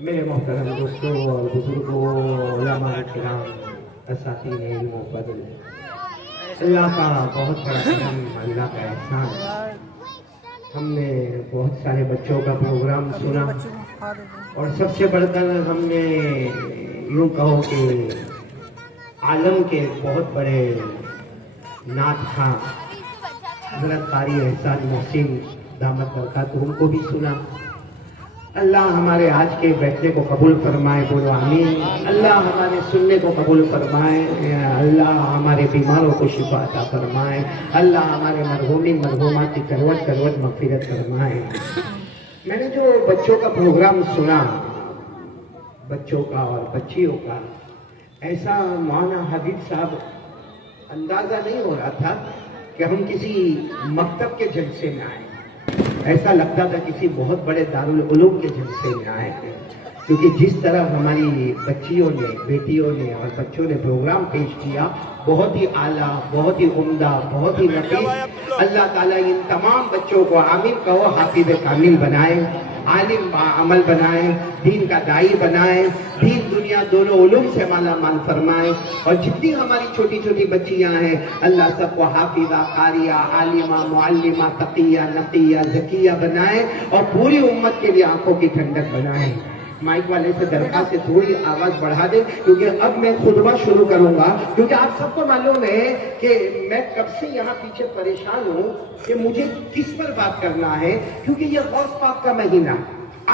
میرے محترم دوستوں اور بزرگوں، علماء کرام، اساتذین علم و فضل، اللہ کا بہت بڑا کرم، اللہ کا احسان۔ ہم نے بہت سارے بچوں کا پروگرام سنا اور سب سے بڑھ کر ہم نے یوں کہو کہ عالم کے بہت بڑے نعت خواں حضرت قاری احسان محسن دامت برکاتہم کو بھی سنا۔ اللہ ہمارے آج کے بیٹھنے کو قبول فرمائے، بولو آمین۔ اللہ ہمارے سننے کو قبول فرمائے، اللہ ہمارے بیماروں کو شفا عطا فرمائے، اللہ ہمارے مرحومین مرحومات کی کروٹ کروٹ مغفرت فرمائے۔ میں نے جو بچوں کا پروگرام سنا، بچوں کا اور بچیوں کا، ایسا مولانا حبیب صاحب اندازہ نہیں ہو رہا تھا کہ ہم کسی مکتب کے جلسے میں آئے، ایسا لگتا تھا کسی بہت بڑے دارالعلوم کے جلسے میں آئے ہیں، کیونکہ جس طرح ہماری بچیوں نے، بیٹیوں نے اور بچوں نے پروگرام پیش کیا، بہت ہی اعلیٰ، بہت ہی عمدہ، بہت ہی نفیس۔ اللہ تعالیٰ ان تمام بچوں کو آمین کہو، حافظ کامل بنائے، عالم عمل بنائے، دین کا داعی بنائے، دین دنیا دونوں علوم سے مالا مال فرمائے، اور جتنی ہماری چھوٹی چھوٹی بچیاں ہیں اللہ سب کو حافظہ، قاریہ، عالمہ، معلمہ، تقیہ، نقیہ، زکیہ بنائے، اور پوری امت کے لیے آنکھوں کی ٹھنڈک بنائے۔ مائک والے سے درخواست سے تھوڑی آواز بڑھا دیں، کیونکہ اب میں خطبہ شروع کروں گا، کیونکہ آپ سب کو معلوم ہے کہ میں کب سے یہاں پیچھے پریشان ہوں کہ مجھے کس پر بات کرنا ہے، کیونکہ یہ غوث پاک کا مہینہ،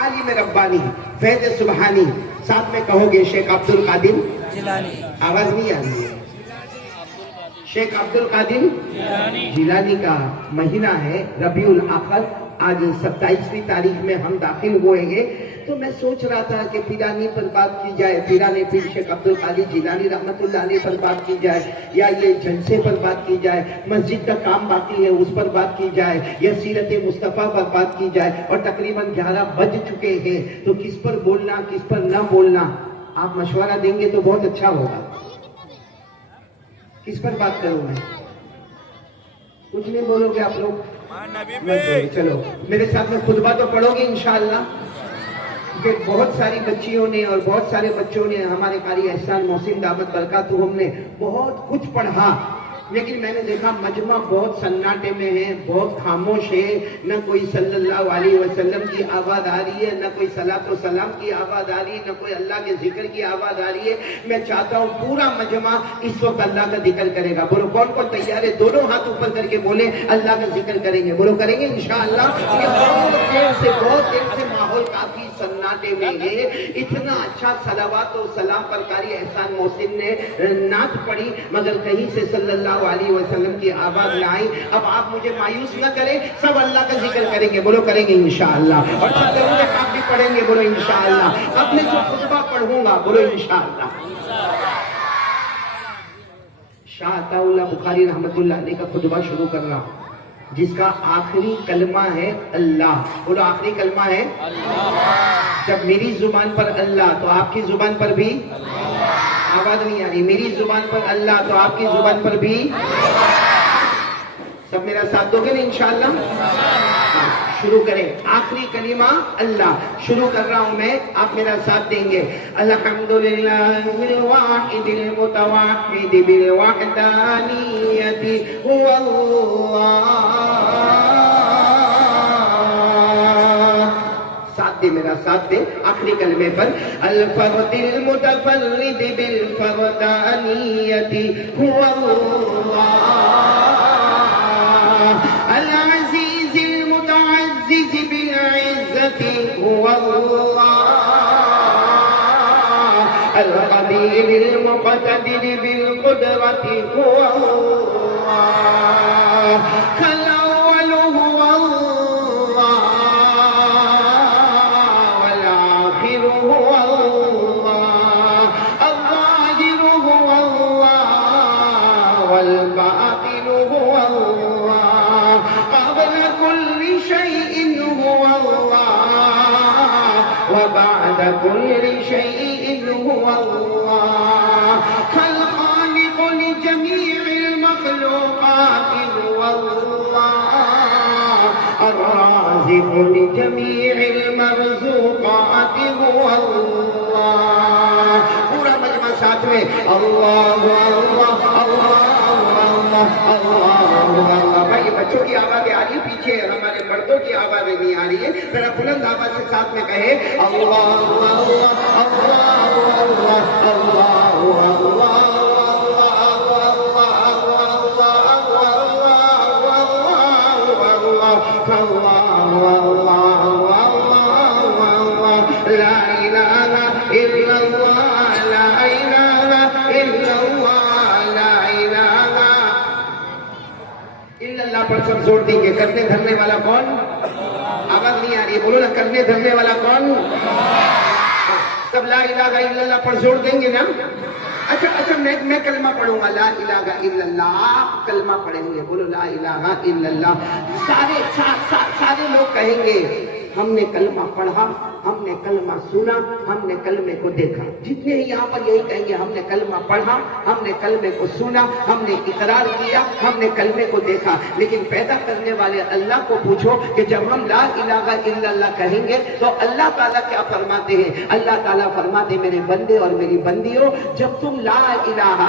عالم ربانی، فیض سبحانی، ساتھ میں کہو گے شیخ عبد القادر جیلانی، آواز نہیں آ رہی ہے، شیخ عبد القادر جیلانی کا مہینہ ہے ربیع الاخر۔ آج 27ویں تاریخ میں ہم داخل ہوئیں گے، تو میں سوچ رہا تھا کہ پیرانی پر بات کی جائے، پیرانے پیر شیخ عبد القادر جیلانی رحمت اللہ علیہ پر بات کی جائے، یا یہ جلسے پر بات کی جائے، مسجد کا کام باقی ہے اس پر بات کی جائے، یا سیرت مصطفیٰ پر بات کی جائے، اور تقریباً 11 بج چکے ہیں، تو کس پر بولنا کس پر نہ بولنا، آپ مشورہ دیں گے تو بہت اچھا ہوگا۔ کس پر بات کروں میں؟ کچھ نہیں بولو گے آپ لوگ؟ چلو میرے ساتھ میں خطبہ تو پڑھو گے انشاءاللہ، کیونکہ بہت ساری بچیوں نے اور بہت سارے بچوں نے، ہمارے قاری احسان محسن دامت برکاتہم نے بہت کچھ پڑھا، لیکن میں نے دیکھا مجمع بہت سناٹے میں ہے، بہت خاموش ہے، نہ کوئی صلی اللہ علیہ وسلم کی آواز آ رہی ہے، نہ کوئی صلاۃ و سلام کی آواز آ رہی ہے، نہ کوئی اللہ کے ذکر کی آواز آ رہی ہے۔ میں چاہتا ہوں پورا مجمع اس وقت اللہ کا ذکر کرے گا۔ بولو کون کون تیار ہے؟ دونوں ہاتھ اوپر کر کے بولے اللہ کا ذکر کریں گے، بولو کریں گے انشاءاللہ۔ یہ بہت دیر سے ماحول کافی سناٹے میں ہے، اتنا اچھا صلوات و سلام پر قاری احسان محسن نے نعت پڑھی، مگر کہیں سے صلی اللہ علیہ وسلم کی آواز نہ آئی۔ اب آپ مجھے مایوس نہ کریں، سب اللہ کا ذکر کریں گے، بولو کریں گے انشاءاللہ، اور سب ضرور آپ بھی پڑھیں گے، بولو انشاءاللہ۔ اب میں جو خطبہ پڑھوں گا بولو انشاءاللہ۔ شاہ عطا اللہ بخاری رحمت اللہ علیہ کا خطبہ شروع کر رہا ہوں، جس کا آخری کلمہ ہے اللہ، بولو آخری کلمہ ہے اللہ۔ جب میری زبان پر اللہ تو آپ کی زبان پر بھی، آواز نہیں آ رہی، میری زبان پر اللہ تو آپ کی زبان پر بھی، سب میرا ساتھ دو گے نا انشاءاللہ؟ شروع کریں، آخری کلمہ اللہ، شروع کر رہا ہوں میں، آپ میرا ساتھ دیں گے۔ الحمدللہ الواحد المتوحد بالوحدانیت هو اللہ، ساتھ دے میرا ساتھ دے آخری کلمے پر۔ الفرد المتفرد بالفردانیت هو اللہ، العزیز المتعزز بالعزت هو اللہ، القدیر المقتدر بالقدرت هو اللہ، الأول هو اللہ، والآخر هو اللہ، الظاهر هو اللہ، والباطن هو اللہ، قبل كل شيء هو الله، وبعد كل شيء هو الله، الخالق لجميع المخلوقات هو الله، الرازق لجميع المرزوقات هو الله. پورا مجمع ساتھ میں اللہ اللہ اللہ اللہ. بھائی بچوں کی آوازیں آ رہی ہے پیچھے, ہمارے مردوں کی آوازیں نہیں آ رہی ہے. ذرا بلند آواز سے ساتھ میں کہے اللہ اللہ اللہ اللہ اللہ. پر سب زور دیں گے. کرنے دھرنے والا کون؟ آواز نہیں آ رہی ہے, بولو نا. کرنے دھرنے والا کون؟ سب لا الہ الا اللہ پر زور دیں گے نا. اچھا میں کلمہ پڑھوں گا, لا الہ الا اللہ, کلمہ پڑھیں گے. بولو لا الہ الا اللہ. سارے لوگ کہیں گے ہم نے کلمہ پڑھا, ہم نے کلمہ سنا, ہم نے کلمے کو دیکھا. جتنے ہی یہاں پر یہی کہیں گے ہم نے کلمہ پڑھا, ہم نے کلمے کو سنا, ہم نے اقرار کیا, ہم نے کلمے کو دیکھا. لیکن پیدا کرنے والے اللہ کو پوچھو کہ جب ہم لا الہ الا اللہ کہیں گے تو اللہ تعالیٰ کیا فرماتے ہیں؟ اللہ تعالیٰ فرماتے ہیں میرے بندے اور میری بندیوں, جب تم لا الہ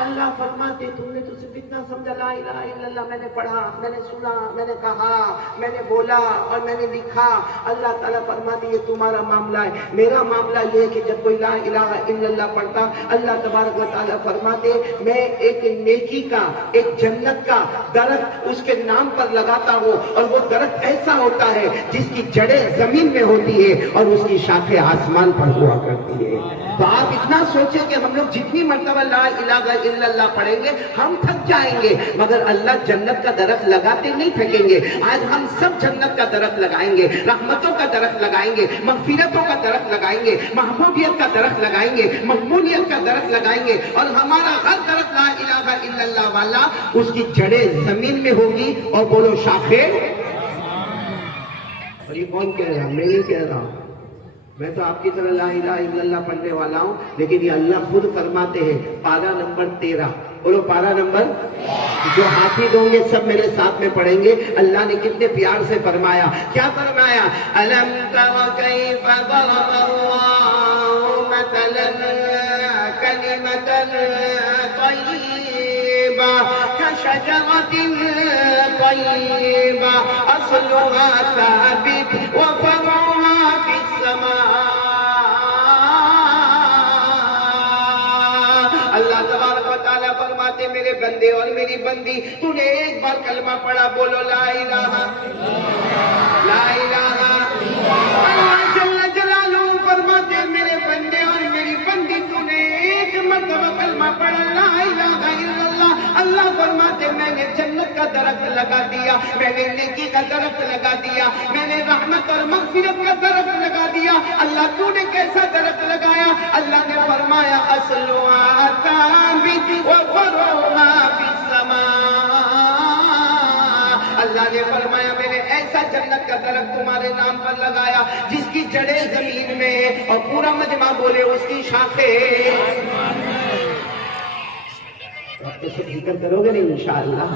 اللہ فرماتے تم نے تو صرف اتنا سمجھا لا الہ الا اللہ, میں نے پڑھا, میں نے سنا, میں نے کہا, میں نے بولا اور میں نے لکھا. اللہ تعالیٰ فرماتے یہ تمہارا معاملہ ہے. میرا معاملہ یہ ہے کہ جب کوئی لا الہ الا اللہ پڑھتا, اللہ تبارک و تعالیٰ فرماتے میں ایک نیکی کا, ایک جنت کا درخت اس کے نام پر لگاتا ہوں, اور وہ درخت ایسا ہوتا ہے جس کی جڑیں زمین میں ہوتی ہے اور اس کی شاخیں آسمان پر ہوا کرتی ہے. تو آپ اتنا سوچیں کہ ہم لوگ جتنی مرتبہ لا الہ الا اللہ پڑھیں گے ہم تھک جائیں گے, مگر اللہ جنت کا درخت لگاتے نہیں تھکیں گے. آج ہم سب جنت کا درخت لگائیں گے, رحمتوں کا درخت لگائیں گے, مغفرتوں کا درخت لگائیں گے, محبوبیت کا درخت لگائیں گے, مقبولیت کا درخت لگائیں گے. اور ہمارا ہر درخت لا الہ الا اللہ والا اس کی جڑیں زمین میں ہوگی اور بولو شاخیں. اور یہ کون کہہ رہا؟ میں نہیں کہہ رہا ہوں, میں تو آپ کی طرح لا الہ الا اللہ پڑھنے والا ہوں, لیکن یہ اللہ خود فرماتے ہیں. پارہ نمبر 13, بولو پارہ نمبر. جو حافظ ہوں گے سب میرے ساتھ میں پڑھیں گے. اللہ نے کتنے پیار سے فرمایا, کیا فرمایا؟ الم تر کیف ضرب اللہ مثلا کلمۃ طیبہ کشجرۃ طیبہ اصلها ثابت وفرعها فی السماء. اللہ تبارک و تعالیٰ فرماتے میرے بندے اور میری بندی, تو نے ایک بار کلمہ پڑھا, بولو لا الہ لا الہ. اللہ جل جلالہ فرماتے میرے بندے اور میری بندی, تو نے ایک مرتبہ کلمہ پڑھا لا الہ الا اللہ. اللہ فرماتے میں نے جنت کا درخت لگا دیا, میں نے نیکی کا درخت لگا دیا, میں نے رحمت اور مغفرت کا درخت لگا دیا. اللہ تو نے کیسا درخت لگایا؟ اللہ نے فرمایا اصلها ثابت وفرعها فی السماء. اللہ نے فرمایا میں نے ایسا جنت کا درخت تمہارے نام پر لگایا جس کی جڑیں زمین میں ہے, اور پورا مجمع بولے اس کی شاخیں. آپ تو سب ذکر کرو گے نہیں انشاءاللہ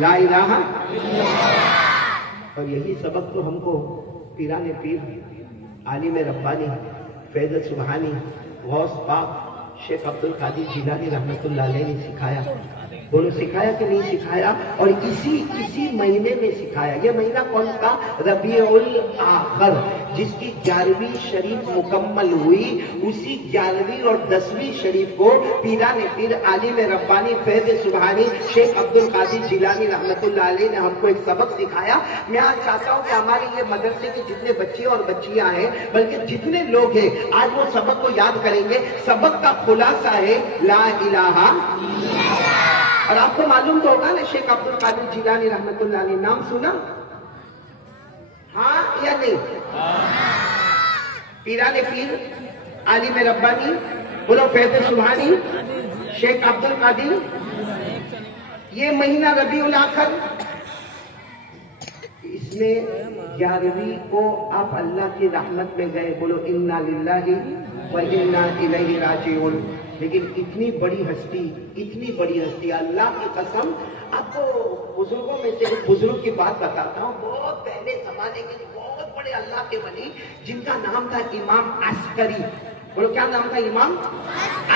لا الہ. اور یہی سبق تو ہم کو پیران پیر عالم ربانی فیض سبحانی غوث پاک شیخ عبد القادر جیلانی رحمت اللہ علیہ نے سکھایا. بولو سکھایا کہ نہیں سکھایا؟ اور اسی مہینے میں سکھایا. یہ مہینہ کون تھا؟ ربیع الاخر, جس کی 11ویں شریف مکمل ہوئی. اسی 11ویں اور 10ویں شریف کو پیران پیر عالم ربانی فیض سبحانی شیخ عبد القادر جیلانی رحمت اللہ علیہ نے ہم کو ایک سبق سکھایا. میں آج چاہتا ہوں کہ ہمارے یہ مدرسے کے جتنے بچے اور بچیاں ہیں, بلکہ جتنے لوگ ہیں, آج وہ سبق کو یاد کریں گے. سبق کا خلاصہ ہے لا الہ. اور آپ کو معلوم تو ہوگا نا شیخ عبد القادر جیلانی رحمت اللہ علیہ, نام سنا؟ ہاں یا نہیں؟ پیران پیر عالم ربانی, بولو فیض سبحانی شیخ عبد القادر. یہ مہینہ ربیع الاخر, اس میں 11ویں کو آپ اللہ کی رحمت میں گئے. بولو انا للہ و انا الیہ راجعون. لیکن اتنی بڑی ہستی اللہ کی قسم آپ کو بزرگوں میں سے ایک بزرگ کی بات بتاتا ہوں. بہت پہلے زمانے کے بہت بڑے اللہ کے ولی جن کا نام تھا امام عسکری. بولو کیا نام تھا؟ امام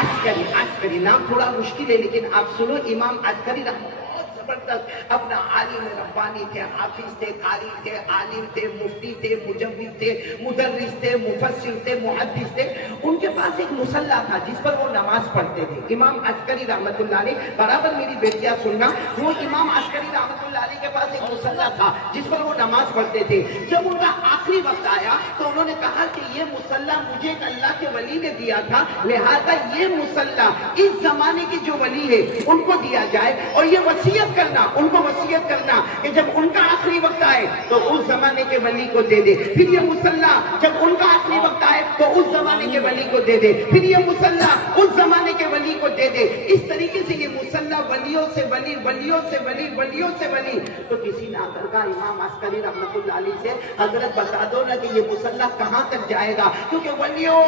عسکری. نام تھوڑا مشکل ہے لیکن آپ سنو. امام عسکری بہت زبردست اپنا عالم ربانی تھے، حافظ تھے، قاری تھے، عالم تھے، مفتی تھے، مجوید تھے، مدرس تھے، مفسر تھے، محدث تھے. ان کے پاس ایک مصلی تھا جس پر وہ نماز پڑھتے تھے. امام عسکری رحمت اللہ علیہ، برابر میری بیٹیاں سننا، وہ امام عسکری رحمت اللہ علیہ کے پاس ایک مصلی تھا جس پر وہ نماز پڑھتے تھے. جب ان کا آخری وقت آیا تو انہوں نے کہا کہ یہ مصلی مجھے ایک اللہ کے ولی نے دیا تھا، لہذا یہ مصلی اس زمانے کے جو ولی ہے ان کو دیا جائے، اور یہ وصیت کرنا، ان کو وصیت کرنا کہ جب ان کا آخری وقت آئے تو اس زمانے کے ولی کو دے دے. پھر یہ مصلی جب ان کا آخری وقت آئے تو اس زمانے کے ولی کو دے دے. پھر یہ مصلی اس زمانے کے ولی کو دے دے. اس طریقے سے یہ مصلی ولیوں سے ولی، ولیوں سے ولی، ولیوں سے ولی. تو کسی نے آ کر کہا امام عسکری رحمت اللہ علیہ سے، حضرت بتا دو نا کہ یہ مصلی کہاں تک جائے گا، کیونکہ ولیوں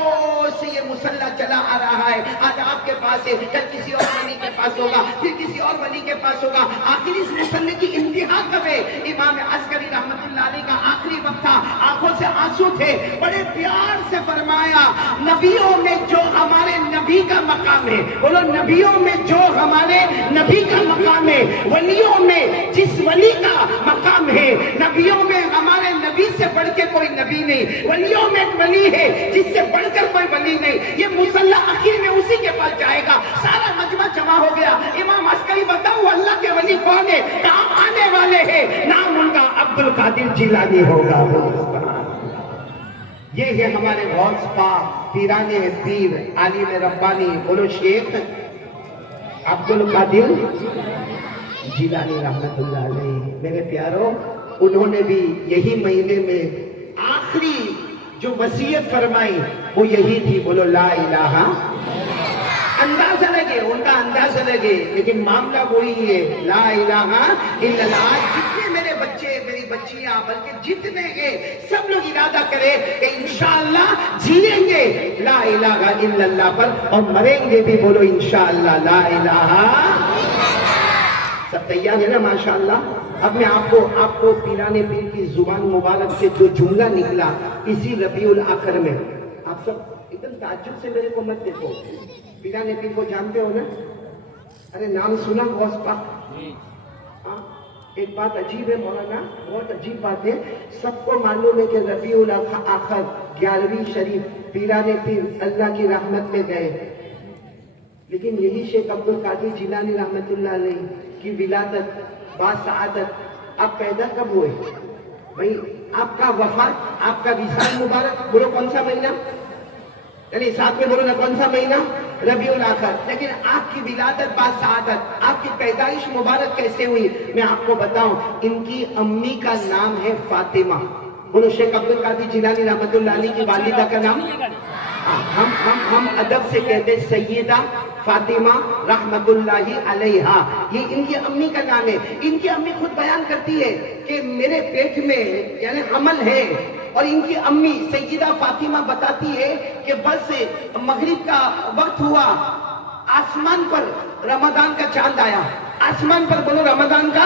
سے یہ مصلی چلا آ رہا ہے. آج آپ کے پاس ہے، کل کسی اور ولی کے پاس ہوگا، پھر کسی اور ولی کے پاس ہوگا. آخر اس مصلی کی انتہا کب ہے؟ امام عسکری رحمت اللہ علیہ کا آخری وقت تھا، آنکھوں سے آنسو تھے. بڑے پیار سے فرمایا، نبیوں میں جو ہمارے نبی کا مقام ہے، بولو نبیوں میں جو ہمارے نبی کا مقام ہے، ولیوں میں جس ولی کا مقام ہے، نبیوں میں ہمارے نبی سے بڑھ کے کوئی نبی نہیں، ولیوں میں ایک ولی ہے جس سے بڑھ کر کوئی ولی نہیں. یہ مصلی آخر میں اسی کے پاس جائے گا. سارا مجمع جمع ہو گیا. امام عسکری بتاؤ اللہ کے ولی کون ہے؟ کام آنے والے ہیں. نام ان کا عبد القادر جیلانی ہوگا. یہ ہے ہمارے غوث پاک، پیران پیر، عالم ربانی. بولو شیخ عبد القادر جیلانی رحمت اللہ علیہ. میرے پیاروں، انہوں نے بھی یہی مہینے میں آخری جو وصیت فرمائی وہ یہی تھی. بولو لا الہ. اندازہ لگے، ان کا اندازہ لگے، لیکن معاملہ وہی ہے، لا الہ الا اللہ. جتنے میرے بچے، میری بچیاں، بلکہ جتنے ہیں سب لوگ ارادہ کرے کہ انشاءاللہ جیئیں گے لا الہ الا اللہ پر، اور مریں گے بھی. بولو انشاءاللہ لا الہ. سب تیار ہے نا؟ ماشاءاللہ. اب میں آپ کو پیران پیر کی زبان مبارک سے جو جملہ نکلا اسی ربیع الاخر میں، آپ سب ایک دم تعجب سے میرے کو مت دیکھو. پیران پیر کو جانتے ہو نا؟ ارے نام سنا غوث پاک؟ ایک بات عجیب ہے مولانا، بہت عجیب بات ہے. سب کو معلوم ہے کہ ربیع الاخر 11ویں شریف پیران پیر اللہ کی رحمت میں گئے، لیکن یہی شیخ عبد القادر جیلانی رحمت اللہ علیہ کی ولادت با سعادت آپ پیدا کب ہوئے؟ بھائی آپ کا وفات، آپ کا وصال مبارک بولو کون سا مہینہ؟ یعنی ساتھ میں بولو نا کون سا مہینہ؟ ربیع الاخر. لیکن آپ کی ولادت با سعادت، آپ کی پیدائش مبارک کیسے ہوئی؟ میں آپ کو بتاؤں. ان کی امی کا نام ہے فاطمہ. بولو شیخ عبد القادر جیلانی رحمت اللہ علیہ کی والدہ کا نام؟ ہم ادب سے کہتے سیدہ فاطمہ رحمت اللہ علیہا. یہ ان کی امی کا نام ہے. ان کی امی خود بیان کرتی ہے کہ میرے پیٹ میں یعنی حمل ہے، اور ان کی امی سیدہ فاطمہ بتاتی ہے کہ بس مغرب کا وقت ہوا، آسمان پر رمضان کا چاند آیا. آسمان پر بولو رمضان کا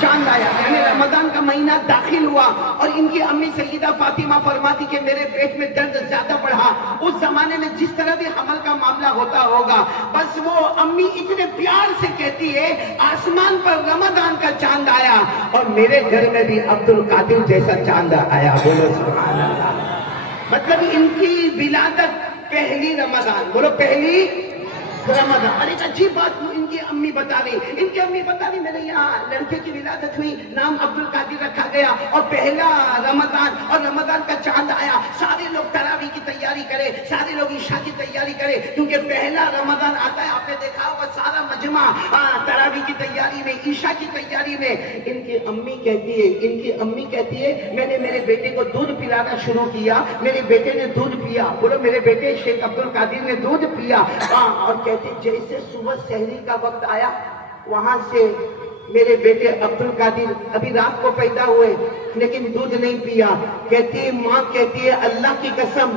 چاند آیا، یعنی رمضان کا مہینہ داخل ہوا، اور ان کی امی سیدہ فاطمہ فرماتی کہ میرے پیٹ میں درد زیادہ بڑھا. اس زمانے میں جس طرح بھی حمل کا معاملہ ہوتا ہوگا، بس وہ امی اتنے پیار سے کہتی ہے آسمان پر رمضان کا چاند آیا، اور میرے گھر میں بھی عبد القادر جیسا چاند آیا. بولو سبحان اللہ. مطلب ان کی ولادت پہلی رمضان، بولو پہلی رمضان. اور ایک عجیب بات ان کی امی بتا رہی، ان کی امی بتا رہی میرے یہاں لڑکے کی ولادت ہوئی، نام عبد القادر رکھا گیا، اور پہلا رمضان اور رمضان کا چاند آیا. سارے لوگ تراویح کی تیاری کرے، سارے لوگ عشاء کی تیاری کرے، کیونکہ پہلا رمضان آتا ہے. آپ نے دیکھا ہوگا سارا مجمع تراویح کی تیاری میں، عشاء کی تیاری میں. ان کی امی کہتی ہے میں نے میرے بیٹے کو دودھ پلانا شروع کیا، میرے بیٹے نے دودھ پیا. بولو میرے بیٹے شیخ عبد القادر نے دودھ پیا. اور کہتے جیسے صبح سحری کا وقت آیا، وہاں سے میرے بیٹے عبد القادر ابھی رات کو پیدا ہوئے لیکن دودھ نہیں پیا. کہتی ہے ماں کہتی ہے اللہ کی قسم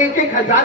1,000।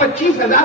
25,000।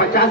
50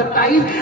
27,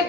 1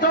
2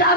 4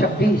26,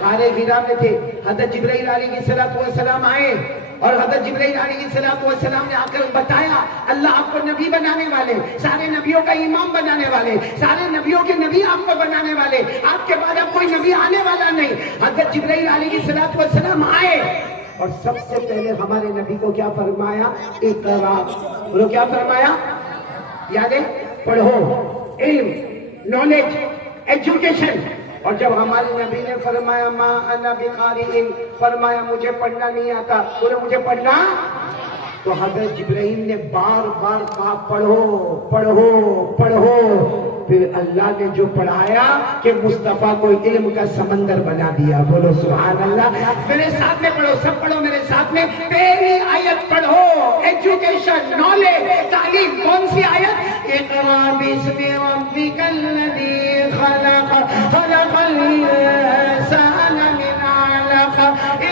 غار حرا میں تھے. حضرت جبرائیل علیہ السلام آئے اور حضرت جبرائیل علیہ السلام نے آ کر بتایا اللہ آپ کو نبی بنانے والے, سارے نبیوں کا امام بنانے والے, سارے نبیوں کے نبی آپ کو بنانے والے, آپ کے بعد اب کوئی نبی آنے والا نہیں. حضرت جبرائیل علیہ السلام آئے اور سب سے پہلے ہمارے نبی کو کیا فرمایا؟ اقرا. بولو کیا فرمایا؟ یعنی پڑھو, علم, نالج, ایجوکیشن. اور جب ہمارے نبی نے فرمایا ما انا بقارئ, فرمایا مجھے پڑھنا نہیں آتا, بولے مجھے پڑھنا, تو حضرت جبرائیل نے بار بار کہا پڑھو پڑھو پڑھو. پھر اللہ نے جو پڑھایا کہ مصطفیٰ کو علم کا سمندر بنا دیا. بولو سبحان اللہ. میرے ساتھ میں پڑھو, سب پڑھو میرے ساتھ میں. پہلی آیت پڑھو, ایجوکیشن, نالج, تعلیم. کون سی آیت؟ اقرا باسم ربک الذی خلق, خلق الانسان من علق,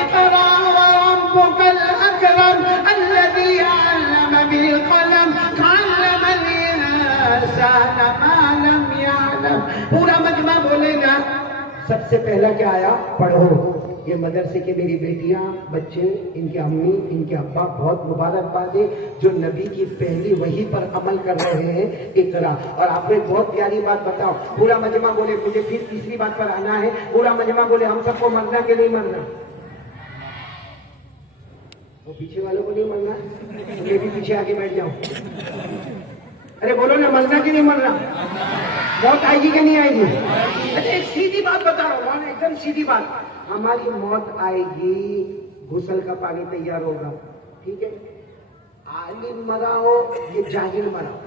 اقرا وربک الاکرم الذی علم بالقلم, علم الانسان ما لم يعلم. پورا مجمع بولے گا. سب سے پہلا کیا آیا؟ پڑھو. یہ مدرسے کے میری بیٹیاں, بچے, ان کے امی, ان کے ابا, بہت مبارکباد ہے جو نبی کی پہلی وحی پر عمل کر رہے ہیں. اقرا. اور آپ کو ایک بہت پیاری بات بتاؤ, پورا مجمع بولے, مجھے پھر تیسری بات پر آنا ہے. پورا مجمع بولے ہم سب کو مرنا کہ نہیں مرنا؟ وہ پیچھے والوں کو نہیں مرنا, میں بھی پیچھے آگے بیٹھ جاؤں. ارے بولو نا, مرنا کہ نہیں مرنا؟ موت آئے گی کہ نہیں آئے گی؟ اچھا ایک سیدھی بات بتا رہا ہوں, ایک دم سیدھی بات. ہماری موت آئے گی, غسل کا پانی تیار ہوگا, ٹھیک ہے. عالم مرا ہو یہ جاہل مرا ہو,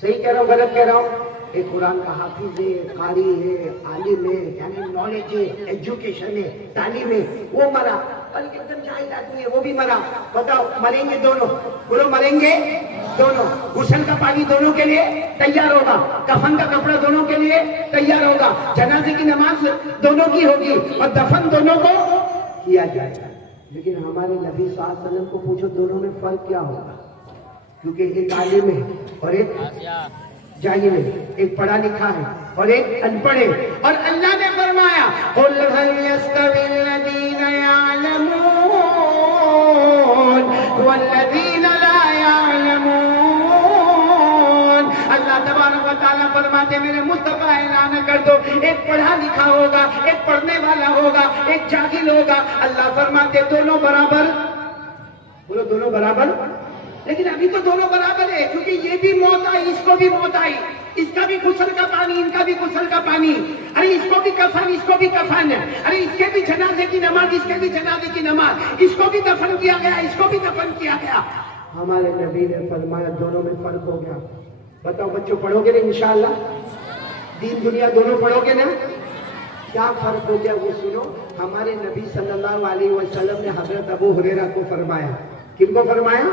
صحیح کہہ رہا ہوں غلط کہہ رہا ہوں؟ ایک قرآن کا حافظ ہے, قاری ہے, عالم ہے, یعنی نالج ہے, ایجوکیشن ہے, تعلیم ہے, وہ مرا. اور ایک دم جاہل آدمی ہے وہ بھی مرا. بتاؤ مریں گے دونوں؟ بولو مریں گے دونوں. غسل کا پانی دونوں کے لیے تیار ہوگا, کفن کا کپڑا دونوں کے لیے تیار ہوگا, جنازے کی نماز دونوں کی ہوگی اور دفن دونوں کو کیا جائے گا. لیکن ہمارے نبی صلی اللہ علیہ وسلم کو پوچھو دونوں میں فرق کیا ہوگا؟ کیونکہ ایک عالم ہے اور ایک جاہل ہے, ایک پڑھا لکھا ہے اور ایک ان پڑھ ہے. اور اللہ نے فرمایا قل هل يستوي الذين يعلمون والذين لا يعلمون. اللہ تبارک و تعالیٰ فرماتے میرے مصطفیٰ اعلان کر دو, ایک پڑھا لکھا ہوگا, ایک پڑھنے والا ہوگا, ایک جاہل ہوگا. اللہ فرماتے دونوں برابر. بولو دونوں برابر. لیکن ابھی تو دونوں برابر ہے کیونکہ یہ بھی موت آئی, اس کو بھی موت آئی, اس کا بھی غسل کا پانی, ان کا بھی غسل کا پانی. ارے اس کو بھی کفن, اس کو بھی کفن. ارے اس کے بھی جنازے کی نماز, اس کے بھی جنازے کی نماز. اس کو بھی دفن کیا گیا, اس کو بھی دفن کیا گیا. ہمارے نبی نے فرمایا دونوں میں فرق ہو گیا. بتاؤ بچوں پڑھو گے نا انشاءاللہ؟ دین دنیا دونوں پڑھو گے نا؟ کیا فرق ہو گیا وہ سنو. ہمارے نبی صلی اللہ علیہ وسلم نے حضرت ابو ہریرہ کو فرمایا. کن کو فرمایا؟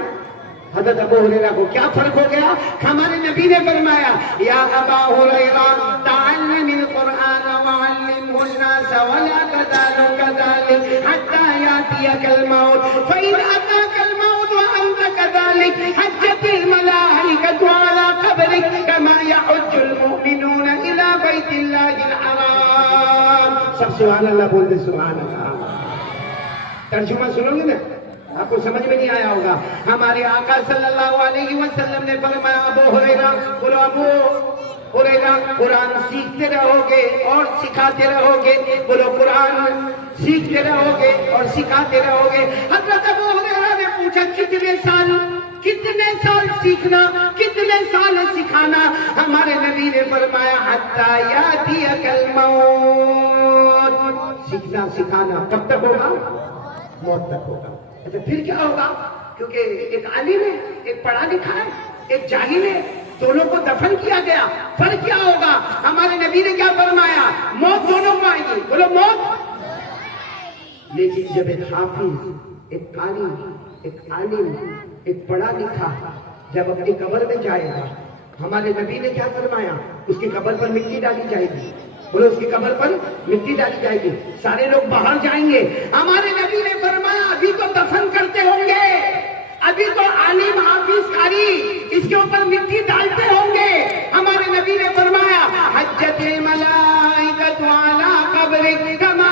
حضرت ابو ہریرہ کو. کیا فرق ہو گیا؟ ہمارے نبی نے فرمایا یا ابا ہریرہ تعلم القرآن وعلمه الناس ولا تزال كذلك حتى يأتيك الموت فإن أتاك الموت وأنت كذلك حجت الملائكة على قبرك كما يحج المؤمنون إلى بيت الله الحرام. سب سبحان اللہ بولتے سبحان اللہ. ترجمہ سنو گے نا, آپ کو سمجھ میں نہیں آیا ہوگا. ہمارے آقا صلی اللہ علیہ وسلم نے فرمایا ابو ہریرہ, بولو ابو ہریرہ, قرآن سیکھتے رہو گے اور سکھاتے رہو گے. بولو قرآن سیکھتے رہو گے اور سکھاتے رہو گے. حضرت ابو ہریرہ نے پوچھا کتنے سال سیکھنا, کتنے سال سکھانا؟ ہمارے نبی نے فرمایا حتی یاتیک الموت. سیکھنا سکھانا کب تک ہوگا؟ موت تک ہوگا. اچھا پھر کیا ہوگا؟ کیونکہ ایک عالم ہے, ایک پڑھا لکھا ہے, ایک جاہل ہے, دونوں کو دفن کیا گیا. فرق کیا ہوگا؟ ہمارے نبی نے کیا فرمایا؟ موت دونوں کو آئے گی. بولو موت. لیکن جب ایک حافظ, ایک قاری, ایک عالم, ایک پڑھا لکھا جب اپنی قبر میں جائے گا, ہمارے نبی نے کیا فرمایا؟ اس کی قبر پر مٹی ڈالی جائے گی. بولو اس کی قبر پر مٹی ڈالی جائے گی. سارے لوگ باہر جائیں گے. ہمارے نبی نے فرمایا ابھی تو دفن کرتے ہوں گے, ابھی تو عالم حافظ قاری اس کے اوپر مٹی ڈالتے ہوں گے. ہمارے نبی نے فرمایا حجت الملائکۃ علی قبرک کما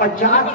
50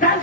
10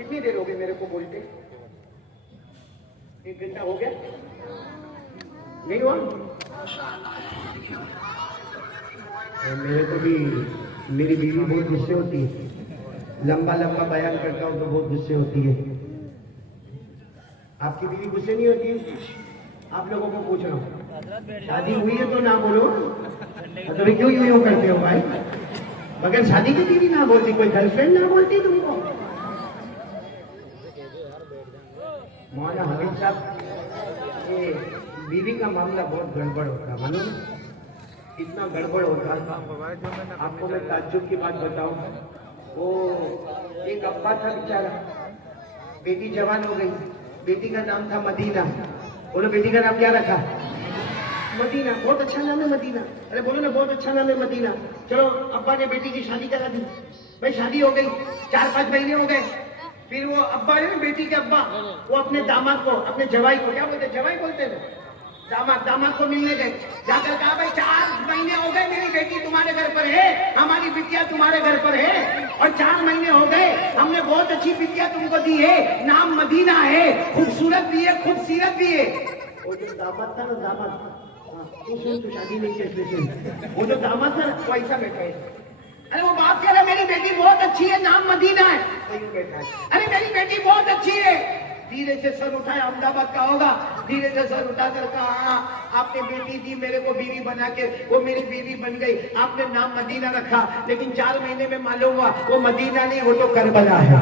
کتنی دیر ہو گئی میرے کو بولتے؟ 1 گھنٹہ ہو گیا؟ نہیں ہوا؟ میرے کو بھی میری بیوی بہت غصے ہوتی ہے، لمبا لمبا بیان کرتا ہوں تو بہت غصے ہوتی ہے. آپ کی بیوی غصے نہیں ہوتی ہے؟ آپ لوگوں کو پوچھ رہا ہوں، شادی ہوئی ہے تو نہ بولو. تو کیوں یوں کرتے ہو بھائی؟ مگر شادی کی بیوی نہ بولتی، کوئی گرل فرینڈ نہ بولتی تم کو؟ مولانا حبیب صاحب، یہ بیوی کا معاملہ بہت گڑبڑ ہوتا ہے، معلوم ہے؟ اتنا گڑبڑ ہوتا تھا. آپ کو میں تعجب کی بات بتاؤں، وہ ایک ابا تھا بیچارہ، بیٹی جوان ہو گئی، بیٹی کا نام تھا مدینہ. بولو بیٹی کا نام کیا رکھا؟ مدینہ. بہت اچھا نام ہے مدینہ. ارے بولو نا بہت اچھا نام ہے مدینہ. چلو ابا نے بیٹی کی شادی کرا دی، بھائی شادی ہو گئی، 4-5 مہینے ہو گئے. پھر وہ ابا ہے نا بیٹی کے ابا، وہ اپنے داماد کو، اپنے جوائی کو، کیا بولتے ہیں جوائی بولتے ہیں، داماد کو ملنے گئے. جا کر کہا بھائی 4 مہینے ہو گئے میری بیٹی تمہارے گھر پر ہے، ہماری بٹیا تمہارے گھر پر ہے، اور 4 مہینے ہو گئے ہم نے بہت اچھی بٹیا تم کو دی ہے، نام مدینہ ہے، خوبصورت بھی ہے خوبصورت بھی ہے. وہ جو داماد تھا نا، داماد، تو شادی نہیں کی اسپیشل، وہ جو داماد تھا نا وہ ایسا بیٹھا ہے. ارے وہ بات کہہ رہا میری بیٹی بہت اچھی ہے، نام مدینہ ہے، بیٹھا ہے. ارے میری بیٹی بہت اچھی ہے. دھیرے سے سر اٹھایا، احمد آباد کا ہوگا، دھیرے سے سر اٹھا کر کہا آپ نے بیٹی دی میرے کو بیوی بنا کے، وہ میری بیوی بن گئی، آپ نے نام مدینہ رکھا، لیکن 4 مہینے میں معلوم ہوا وہ مدینہ نہیں، وہ تو کربلا ہے.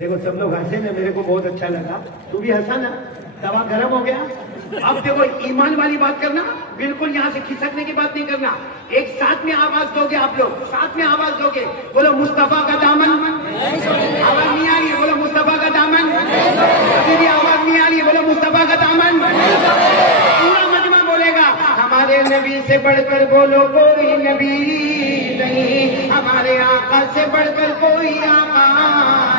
دیکھو سب لوگ ہنسے نا، میرے کو بہت اچھا لگا. تو بھی ہنسا نا، توا گرم ہو گیا. اب دیکھو ایمان والی بات کرنا، بالکل یہاں سے کھسکنے کی بات نہیں کرنا. ایک ساتھ میں آواز دو گے، آپ لوگ ساتھ میں آواز دو گے، بولو مصطفیٰ کا دامن. آواز نہیں آ رہی ہے، بولو مصطفیٰ کا دامن. ابھی بھی آواز نہیں آ رہی ہے، بولو مصطفیٰ کا دامن. پورا مجمع بولے گا ہمارے نبی سے بڑھ کر بولو کوئی نبی نہیں، ہمارے آقا سے بڑھ کر کوئی آقا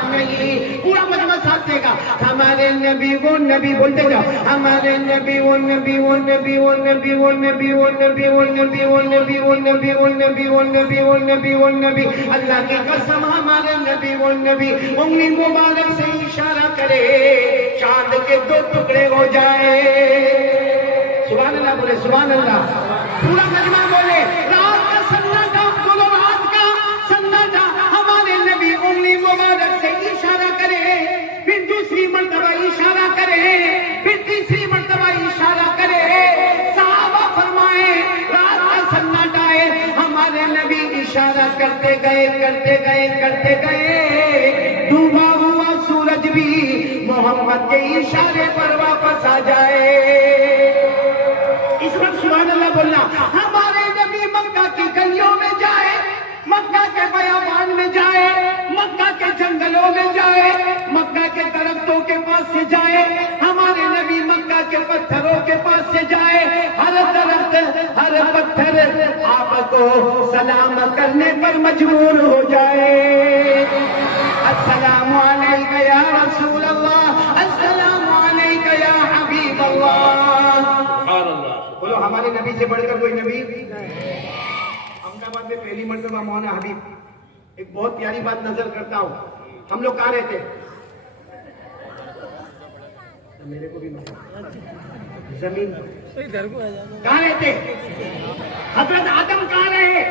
نہیں. پورا مجمع ساتھ دے گا ہمارے نبی وہ نبی، بولتے جاؤ ہمارے نبی وہ نبی وہ نبی وہ نبی وہ نبی وہ نبی وہ نبی وہ نبی وہ نبی وہ نبی وہ نبی وہ نبی وہ نبی. اللہ کی قسم ہمارے نبی وہ نبی. انگلی مبارک سے اشارہ کرے چاند کے 2 ٹکڑے ہو جائے. سبحان اللہ بولے، سبحان اللہ. پورا مجمع بولے رات کا سناٹا، بولو رات کا سناٹا. ہمارے نبی انگلی مبارک سے اشارہ کرے، پھر دوسری مرتبہ اشارہ کرے، پھر تیسری مرتبہ اشارہ کرے. صحابہ فرمائے رات کا سناٹا ہے، ہمارے نبی اشارہ کرتے گئے کرتے گئے کرتے گئے، ڈوبا ہوا سورج بھی محمد کے اشارے پر واپس آ جائے. اس وقت سبحان اللہ بولنا. ہمارے نبی مکہ کی گلیوں میں جائے، مکہ کے بیابان میں جائے، مکہ کے جنگلوں میں جائے، مکہ کے درختوں کے پاس سے جائے، ہمارے نبی مکہ کے پتھروں کے پاس سے جائے، ہر درخت ہر پتھر آپ کو سلام کرنے پر مجبور ہو جائے. السلام علیکہ یا رسول اللہ، السلام علیکہ یا حبیب اللہ. بولو ہمارے نبی سے بڑھ کر کوئی نبی. احمد آباد میں پہلی مرتبہ مولانا حبیب، ایک بہت پیاری بات نظر کرتا ہوں. ہم لوگ کہاں رہتے؟ میرے کو بھی زمین کہاں رہتے؟ حضرت آدم کہاں رہے؟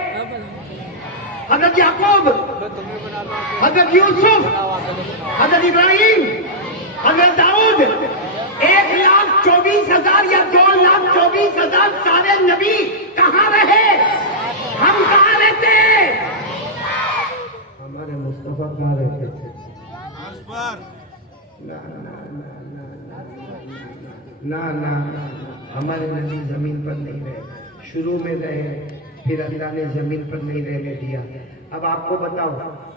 حضرت یعقوب، حضرت یوسف، حضرت ابراہیم، حضرت داؤد. 1,24,000 یا 2,24,000 سارے نبی کہاں رہے؟ ہم کہاں رہتے؟ ہمارے مصطفیٰ کہاں رہتے تھے؟ نہ ہمارے نبی زمین پر نہیں رہے. شروع میں رہے، پھر اللہ نے زمین پر نہیں رہنے دیا. اب آپ کو بتاؤ،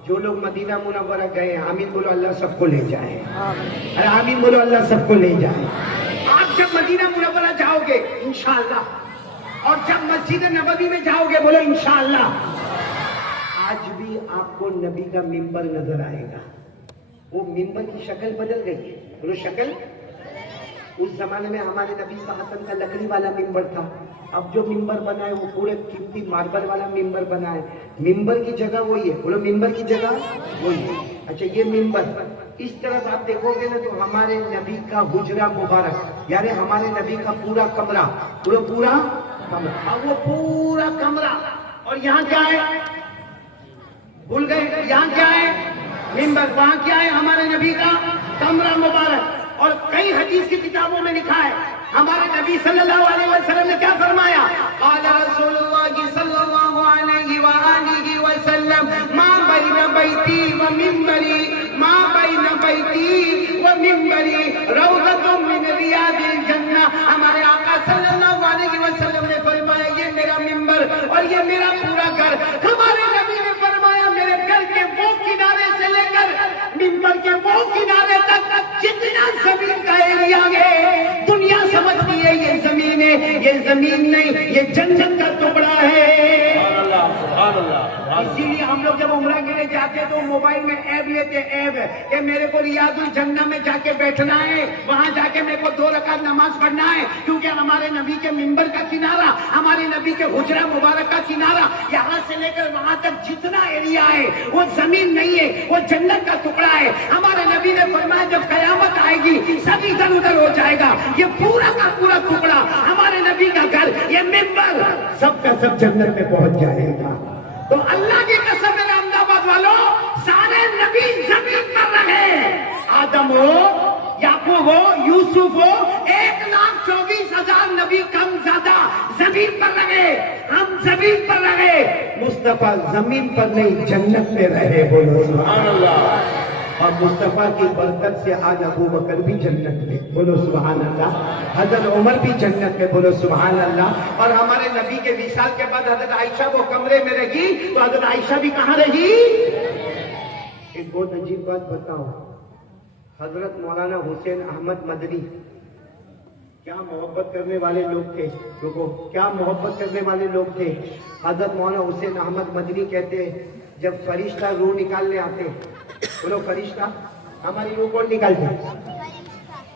جو لوگ مدینہ منورہ گئے، آمین بولو اللہ سب کو لے جائے. ارے آمین بولو اللہ سب کو لے جائے. آپ جب مدینہ منورہ جاؤ گے انشاءاللہ، اور جب مسجد نبوی میں جاؤ گے، بولو انشاءاللہ، آج بھی آپ کو نبی کا ممبر نظر آئے گا. وہ ممبر کی شکل بدل گئی ہے، بولو شکل. اس زمانے میں ہمارے نبی صلی اللہ علیہ وسلم کا لکڑی والا ممبر تھا. اب جو ممبر بنا ہے وہ پورے قیمتی ماربل والا ممبر بنا ہے. ممبر کی جگہ وہی ہے, بولو ممبر کی جگہ وہی ہے. اچھا یہ ممبر اس طرف آپ دیکھو گے نا تو ہمارے نبی کا حجرہ مبارک یعنی ہمارے نبی کا پورا کمرہ, پورا کمرہ, اب وہ پورا کمرہ. اور یہاں کیا ہے, بھول گئے یہاں کیا ہے, ممبر. وہاں کیا ہے, ہمارے نبی کا کمرہ مبارک. اور کئی حدیث کی کتابوں میں لکھا ہے ہمارے نبی صلی اللہ علیہ وسلم نے کیا فرمایا, قال رسول اللہ صلی اللہ علیہ وآلہ وسلم ما بین بیتی و ممبری, ما بین بیتی و ممبری روضۃ من ریاض الجنہ. ہمارے آقا صلی اللہ علیہ وسلم نے فرمایا یہ میرا ممبر اور یہ میرا پورا گھر. ہمارے نبی نے فرمایا میرے گھر کے وہ کنارے سے لے کر ممبر کے وہ کنارے تک جتنا زمین کا ایریا ہے دنیا سمجھتی ہے یہ زمین ہے, یہ زمین نہیں, یہ جنت کا ٹکڑا ہے. اسی لیے ہم لوگ جب عمرہ کے لیے جاتے تو موبائل میں ایپ لیتے, ایپ کہ میرے کو ریاض الجنہ میں جا کے بیٹھنا ہے, وہاں جا کے میرے کو 2 رکعت نماز پڑھنا ہے, کیونکہ ہمارے نبی کے ممبر کا کنارہ, ہمارے نبی کے حجرہ مبارک کا کنارہ, یہاں سے لے کر وہاں تک جتنا ایریا ہے وہ زمین نہیں ہے, وہ جنت کا ٹکڑا ہے. ہمارے نبی نے فرمایا جب قیامت آئے گی سب ادھر ادھر ہو جائے گا, یہ پورا کا پورا ٹکڑا ہمارے نبی کا گھر, یہ ممبر سب کا سب جنت میں پہنچ جائے گا. تو اللہ کی قسم میرے احمد آباد والوں, سارے نبی زمین پر رہے, آدم ہو, یعقوب ہو, یوسف ہو, 1,24,000 نبی کم زیادہ زمین پر رہے. ہم زمین پر رہے, مصطفیٰ زمین پر نہیں جنت میں رہے. بولو سبحان اللہ. اور مصطفیٰ کی برکت سے آج ابو بکر بھی جنت میں, بولو سبحان اللہ. حضرت عمر بھی جنت میں, بولو سبحان اللہ. اور ہمارے نبی کے وصال کے بعد حضرت عائشہ وہ کمرے میں رہی تو حضرت عائشہ بھی کہاں رہی. ایک بہت عجیب بات بتاؤ, حضرت مولانا حسین احمد مدنی کیا محبت کرنے والے لوگ تھے, لوگوں کیا محبت کرنے والے لوگ تھے. حضرت مولانا حسین احمد مدنی کہتے جب فرشتہ روح نکالنے آتے, بولو فرشتہ, ہماری روح کون نکالتے,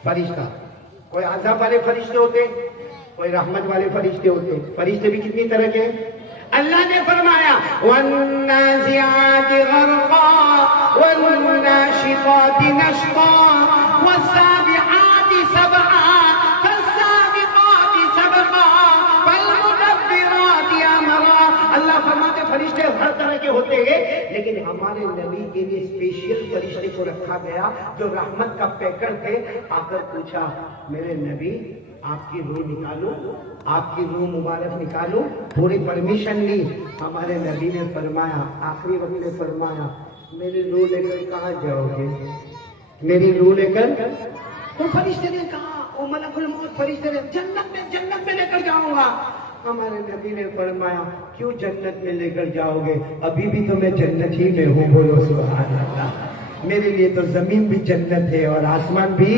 فرشتہ. کوئی عذاب والے فرشتے ہوتے, کوئی رحمت والے فرشتے ہوتے. فرشتے بھی کتنی طرح کے, اللہ نے فرمایا والنازعات غرقا والناشطات نشطا والسابحات سبحا فالسابقات سبقا فالمدبرات امرا. اللہ فرماتے فرشتے ہر طرح کے ہوتے ہیں, لیکن ہمارے نبی کے لیے اسپیشل فرشتے کو رکھا گیا جو رحمت کا پیکر تھے. آ کر پوچھا میرے نبی آپ کی روح نکالو, آپ کی روح مبارک نکالو. پوری پرمیشن لی. ہمارے نبی نے فرمایا, آخری وقت میں فرمایا میری روح لے کر کہاں جاؤ گے, میری روح لے کر. تو فرشتے نے کہا او ملک الموت, فرشتے نے جنت میں لے کر جاؤں گا. ہمارے نبی نے فرمایا کیوں جنت میں لے کر جاؤ گے, ابھی بھی تو میں جنت ہی میں ہوں. بولو سبحان اللہ. میرے لیے تو زمین بھی جنت ہے اور آسمان بھی.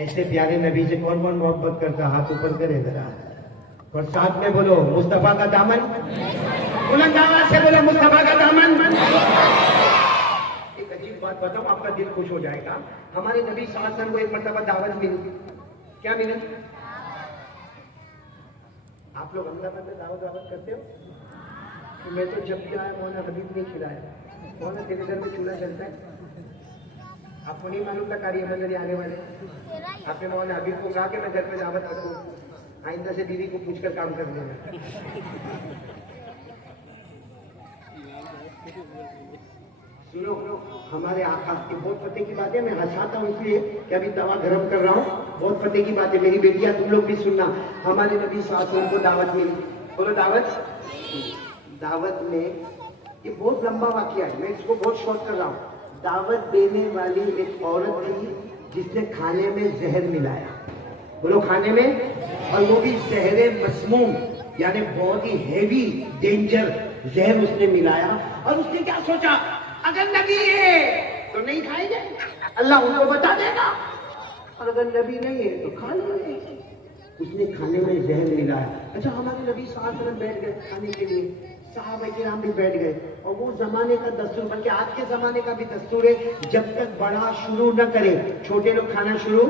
ایسے پیارے نبی سے کون کون محبت کرتا, ہاتھ اوپر کرے ذرا اور ساتھ میں بولو مصطفیٰ کا دامن, بلند آواز سے بولو مصطفیٰ کا دامن. ایک عجیب بات بتاؤں, آپ کا دل خوش ہو جائے گا. ہمارے نبی صلی اللہ علیہ وسلم کو ایک مرتبہ دعوت ملی. کیا ملی, آپ لوگ احمدآباد میں دعوت کرتے ہو. میں تو جب بھی آیا مولانا حبیب نہیں کھلایا. مولانا تیرے گھر میں چولہا چلتا ہے, آپ کو نہیں معلوم تھا کاری احمد علی آنے والے. آپ نے مولانا حبیب کو کہا کہ میں گھر پہ دعوت رکھوں, آئندہ سے بیوی کو پوچھ کر کام کر لینا. سنو, ہمارے آقا کی بہت پتے کی بات ہے, میں ہنساتا ہوں اس لیے کہ ابھی دوا گرم کر رہا ہوں. بہت پتے کی بات ہے میری بیٹیاں, تم لوگ بھی سننا. ہمارے نبی صلی اللہ علیہ وسلم کو دعوت ملی. بولو دعوت میں یہ بہت لمبا واقعہ ہے, میں اس کو بہت شارٹ کر رہا ہوں. دعوت دینے والی ایک عورت تھی جس نے کھانے میں زہر ملایا. بولو کھانے میں, اور وہ بھی زہر مسموم یعنی بہت ہی ہیوی ڈینجر زہر اس نے ملایا. اور اس نے کیا سوچا, اگر نبی ہے تو نہیں کھائیں گے, اللہ ان کو بتا دے گا, اور اگر نبی نہیں ہے تو کھا لیں گے. اس نے کھانے میں زہر ملایا. اچھا ہمارے نبی صلی اللہ علیہ وسلم بیٹھ گئے کھانے کے لیے, صحابہ کرام بھی بیٹھ گئے. اور وہ زمانے کا دستور, بلکہ آج کے زمانے کا بھی دستور ہے, جب تک بڑا شروع نہ کرے چھوٹے لوگ کھانا شروع.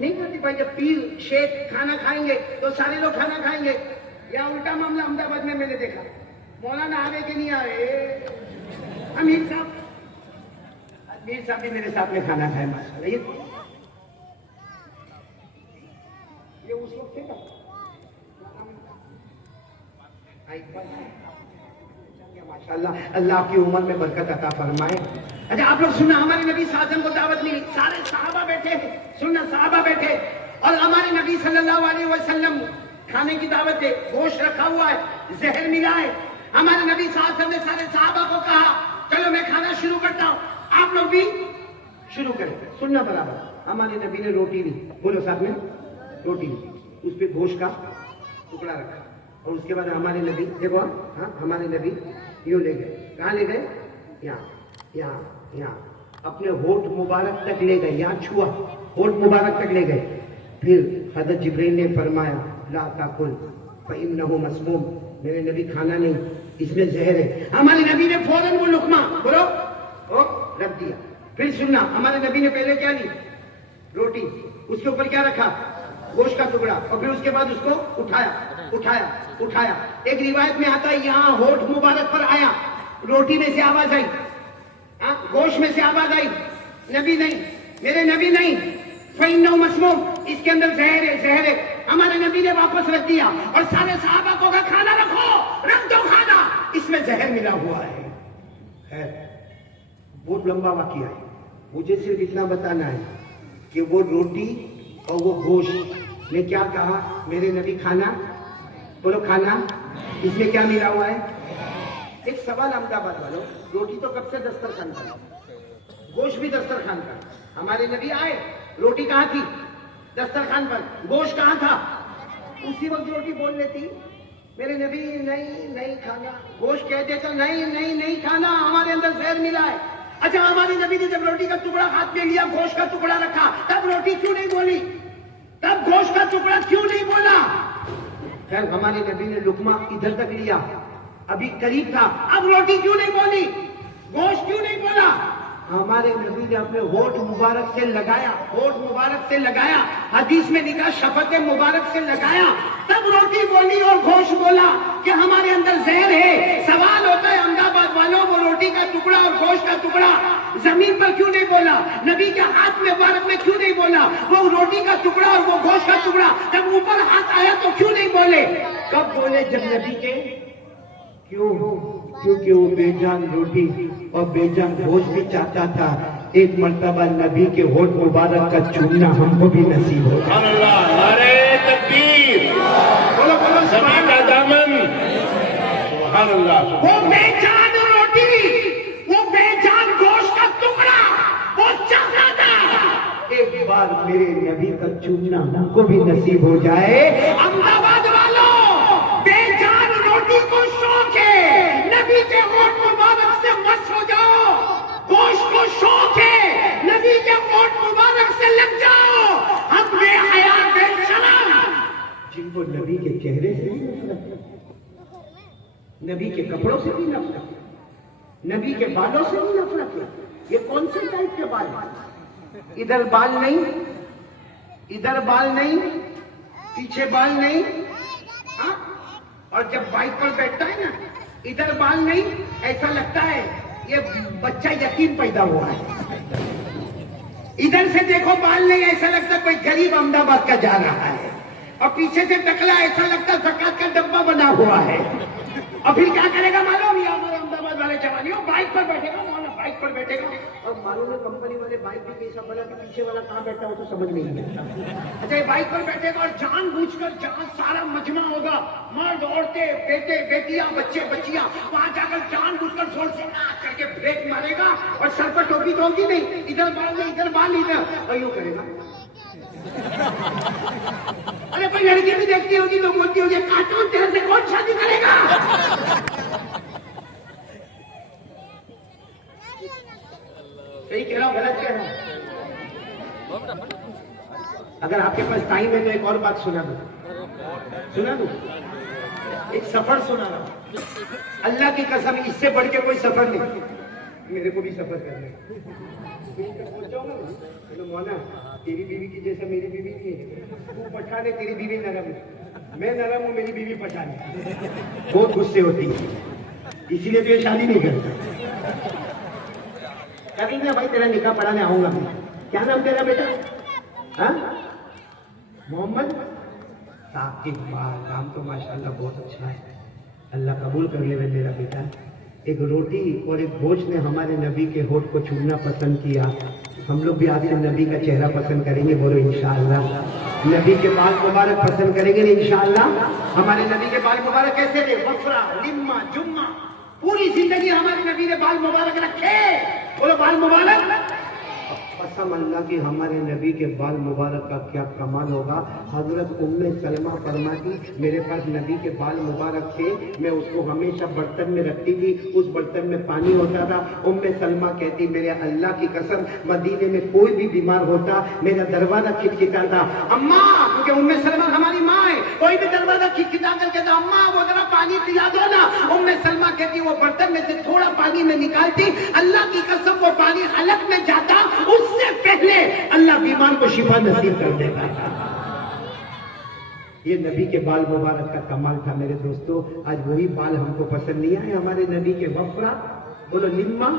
نہیں کرتی بھائی. جب پیر شیخ کھانا کھائیں گے تو سارے لوگ کھانا کھائیں گے. یا الٹا معاملہ احمد آباد میں نے دیکھا, مولانا آوے کہ نہیں آئے, امیر صاحب بھی میرے ساتھ میں کھانا کھائے ماشاءاللہ. یہ اس وقت تھے ماشاءاللہ. اللہ آپ کی عمر میں برکت عطا فرمائے. اچھا آپ لوگ سننا, ہمارے نبی صلی اللہ علیہ وسلم کو دعوت ملی, سارے صحابہ بیٹھے, سننا صحابہ بیٹھے, اور ہمارے نبی صلی اللہ علیہ وسلم کھانے کی دعوت دے, گوشت رکھا ہوا ہے, زہر ملا ہے. ہمارے نبی صلی اللہ علیہ وسلم نے سارے صحابہ کو کہا چلو میں کھانا شروع کرتا ہوں, آپ لوگ بھی شروع کریں. سننا برابر, ہمارے نبی نے روٹی لی, بولو ساتھ میں, روٹی لی, اس پہ گوشت کا ٹکڑا رکھا, اور اس کے بعد ہمارے نبی دیکھو, ہاں ہمارے نبی یوں لے گئے, کہاں لے گئے, یہاں اپنے ہونٹ مبارک تک لے گئے, یہاں چھوا, ہونٹ مبارک تک لے گئے. پھر حضرت جبرائیل نے فرمایا لا تاکل فإنه مسموم, میرے نبی کھانا نہیں, اس میں زہر ہے. ہمارے نبی نے فوراً وہ لقمہ بولو رکھ دیا. پھر سننا, ہمارے نبی نے پہلے کیا لی, روٹی, اس کے اوپر کیا رکھا, گوشت کا ٹکڑا, اور پھر اس کے بعد اس کو اٹھایا. ایک روایت میں آتا ہے یہاں ہونٹ مبارک پر آیا, روٹی میں سے آواز آئی, گوشت میں سے آواز آئی, نبی نہیں, میرے نبی نہیں, فإنه مسموم, اس کے اندر زہر ہے. ہمارے نبی نے واپس رکھ دیا, اور سارے صحابہ کو کہا کھانا رکھ دو کھانا, اس میں زہر ملا ہوا ہے. خیر, بہت لمبا واقعہ ہے, مجھے صرف اتنا بتانا ہے کہ وہ روٹی اور وہ گوشت نے کیا کہا, میرے نبی کھانا, بولو کھانا, اس میں کیا ملا ہوا ہے. ایک سوال احمد آباد والوں, روٹی تو کب سے دسترخوان کا, گوشت بھی دسترخوان کا. ہمارے نبی آئے, روٹی کہاں تھی, دسترخوان پر, گوشت کہاں تھا, اسی وقت روٹی بول لیتی, میرے نبی نہیں کھانا, گوشت کہہ دیتا نہیں کھانا, ہمارے اندر زہر ملا ہے. اچھا ہمارے نبی نے جب روٹی کا ٹکڑا ہاتھ میں لیا, گوشت کا ٹکڑا رکھا, تب روٹی کیوں نہیں بولی, تب گوشت کا ٹکڑا کیوں نہیں بولا. خیر ہمارے نبی نے لقمہ ادھر تک لیا, ابھی قریب تھا, اب روٹی کیوں نہیں بولی, گوشت کیوں نہیں بولا. ہمارے نبی نے اپنے ہونٹ مبارک سے لگایا, حدیث میں لکھا شفق مبارک سے لگایا, تب روٹی بولی اور گوشت بولا کہ ہمارے اندر زہر ہے. سوال ہوتا ہے احمد آباد والوں, وہ روٹی کا ٹکڑا اور گوشت کا ٹکڑا زمین پر کیوں نہیں بولا, نبی کے ہاتھ مبارک میں کیوں نہیں بولا. وہ روٹی کا ٹکڑا اور وہ گوشت کا ٹکڑا جب اوپر ہاتھ آیا تو کیوں نہیں بولے, کب بولے, جب نبی کے, کیونکہ وہ بے جان روٹی اور بے جان گوشت بھی چاہتا تھا. ایک مرتبہ نبی کے ہونٹ مبارک کا چومنا ہم کو بھی نصیب ہو. سبحان اللہ, نعرہ تکبیر, بولو سبھی کا دامن, سبحان اللہ. وہ بے جان روٹی, وہ بے جان گوشت کا ٹکڑا وہ چاہتا تھا ایک بار میرے نبی کا چومنا ہم کو بھی نصیب ہو جائے. احمد آباد والوں, بے جان روٹی کو شوق ہے, نبی کے ہونٹ مبارک سے مس ہو جاؤ. گوشت کو شوق ہے, نبی کے ہونٹ مبارک سے لگ جاؤ. ہم بے حیا بے شرم, جن کو نبی کے چہرے سے بھی نفرت, نبی کے کپڑوں سے بھی نفرت, نبی کے بالوں سے بھی نفرت ہے. یہ کون سے ٹائپ کے بال, ادھر بال نہیں, ادھر بال نہیں, پیچھے بال نہیں, ہاں, اور جب بائک پر بیٹھتا ہے نا, ادھر بال نہیں, ایسا لگتا ہے یہ بچہ یتیم پیدا ہوا ہے. ادھر سے دیکھو بال نہیں, ایسا لگتا ہے کوئی غریب احمد آباد کا جا رہا ہے, اور پیچھے سے ٹکلا, ایسا لگتا ہے زکات کا ڈبہ بنا ہوا ہے. اور پھر کیا کرے گا معلوم, یہ ہمارے احمد آباد والے جوانیوں بائک پر بیٹھے گا, مولانا بائک پر بیٹھے گا, اور معلوم ہے کمپنی والے بائک بھی کیسا بنا کہ پیچھے والا کہاں بیٹھا ہو تو سمجھ نہیں آتا. اچھا یہ بائک پر بیٹھے گا, اور جان بوجھ کر جہاں سارا مجمع ہوگا, مرد عورتیں, بیٹے بیٹیاں, بچے بچیاں, وہاں جا کر جان بوجھ کر زور سے کر کے بریک مارے گا, اور سر پر ٹوپی تو ہوگی نہیں, ادھر بال نہیں, ادھر بال ادھر, اور یوں کرے گا. ارے کوئی لڑکی بھی دیکھتی ہوگی تو بولتی ہوگی کارٹون تیرے سے کون شادی کرے گا. صحیح کہہ رہا ہوں, غلط کہہ رہا ہوں. اگر آپ کے پاس ٹائم ہے تو ایک اور بات سنا دوں, ایک سفر سنا رہا ہوں, اللہ کی قسم اس سے بڑھ کے کوئی سفر نہیں. میرے کو بھی سفر کرنا ہے. پہنچ جاؤں گا مونا, تیری بیوی کی جیسا میری بیوی نہیں ہے. تو پٹھان ہے, تیری بیوی نرم ہے, میں نرم ہوں, میری بیوی پٹھان ہے, بہت غصے ہوتی ہے, اسی لیے تو یہ شادی نہیں کرتا. کر لینا بھائی, تیرا نکاح پڑھانے آؤں گا میں. کیا نام تیرا بیٹا؟ ہاں, محمد ثاقب. نام تو ماشاءاللہ بہت اچھا ہے, اللہ قبول کر لے میرا بیٹا. ایک روٹی اور ایک گوشت نے ہمارے نبی کے ہونٹ کو چھونا پسند کیا. ہم لوگ بھی آج سے نبی کا چہرہ پسند کریں گے, بولو انشاءاللہ. نبی کے بال مبارک پسند کریں گے انشاءاللہ. ہمارے نبی کے بال مبارک کیسے تھے؟ وفرا, لما, جمعہ, پوری زندگی ہمارے نبی نے بال مبارک رکھے. بولو بال مبارک. قسم اللہ کی, ہمارے نبی کے بال مبارک کا کیا کمال ہوگا. حضرت ام سلمہ فرماتی, میرے پاس نبی کے بال مبارک تھے, میں اس کو ہمیشہ برتن میں رکھتی تھی, اس برتن میں پانی ہوتا تھا. ام سلمہ کہتی, میرے اللہ کی قسم, مدینے میں کوئی بھی بیمار ہوتا میرا دروازہ کھٹکھٹا تھا. اماں, کیونکہ ام سلمہ ہماری ماں ہے, کوئی بھی دروازہ کھٹکھٹا کر کہتا, اماں وہ ذرا پانی پلا دو نا. ام سلمہ کہتی, وہ برتن میں سے تھوڑا پانی میں نکالتی, اللہ کی قسم وہ پانی حلق میں جاتا, اس سے پہلے اللہ بیمار کو شفا نصیب کر دیتا تھا. یہ نبی کے بال مبارک کا کمال تھا میرے دوستو. آج وہی بال ہم کو پسند نہیں آئے ہمارے نبی کے. وفرا, بولو لما,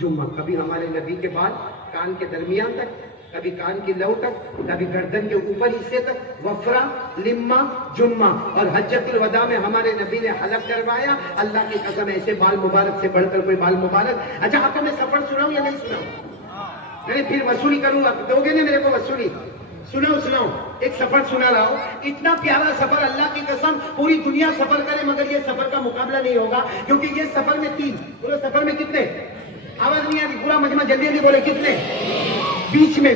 جمعہ. کبھی ہمارے نبی کے بال کان کے درمیان تک, کبھی کان کی لو تک, کبھی گردن کے اوپر حصے تک. وفرا, لما, جمعہ. اور حجۃ الوداع میں ہمارے نبی نے حلق کروایا. اللہ کی قسم, ایسے بال مبارک سے بڑھ کر کوئی بال مبارک. اچھا, آپ کو میں سفر سناؤں یا نہیں سناؤں؟ نہیں, پھر وصولی کروں گا, دو گے نا میرے کو وصولی. سناؤ, ایک سفر سنا رہا ہوں. اتنا پیارا سفر, اللہ کی قسم پوری دنیا سفر کرے مگر یہ سفر کا مقابلہ نہیں ہوگا. کیونکہ یہ سفر میں 3, بولو سفر میں کتنے؟ آواز نہیں آتی, پورا مجمع جلدی جلدی بولے, کتنے؟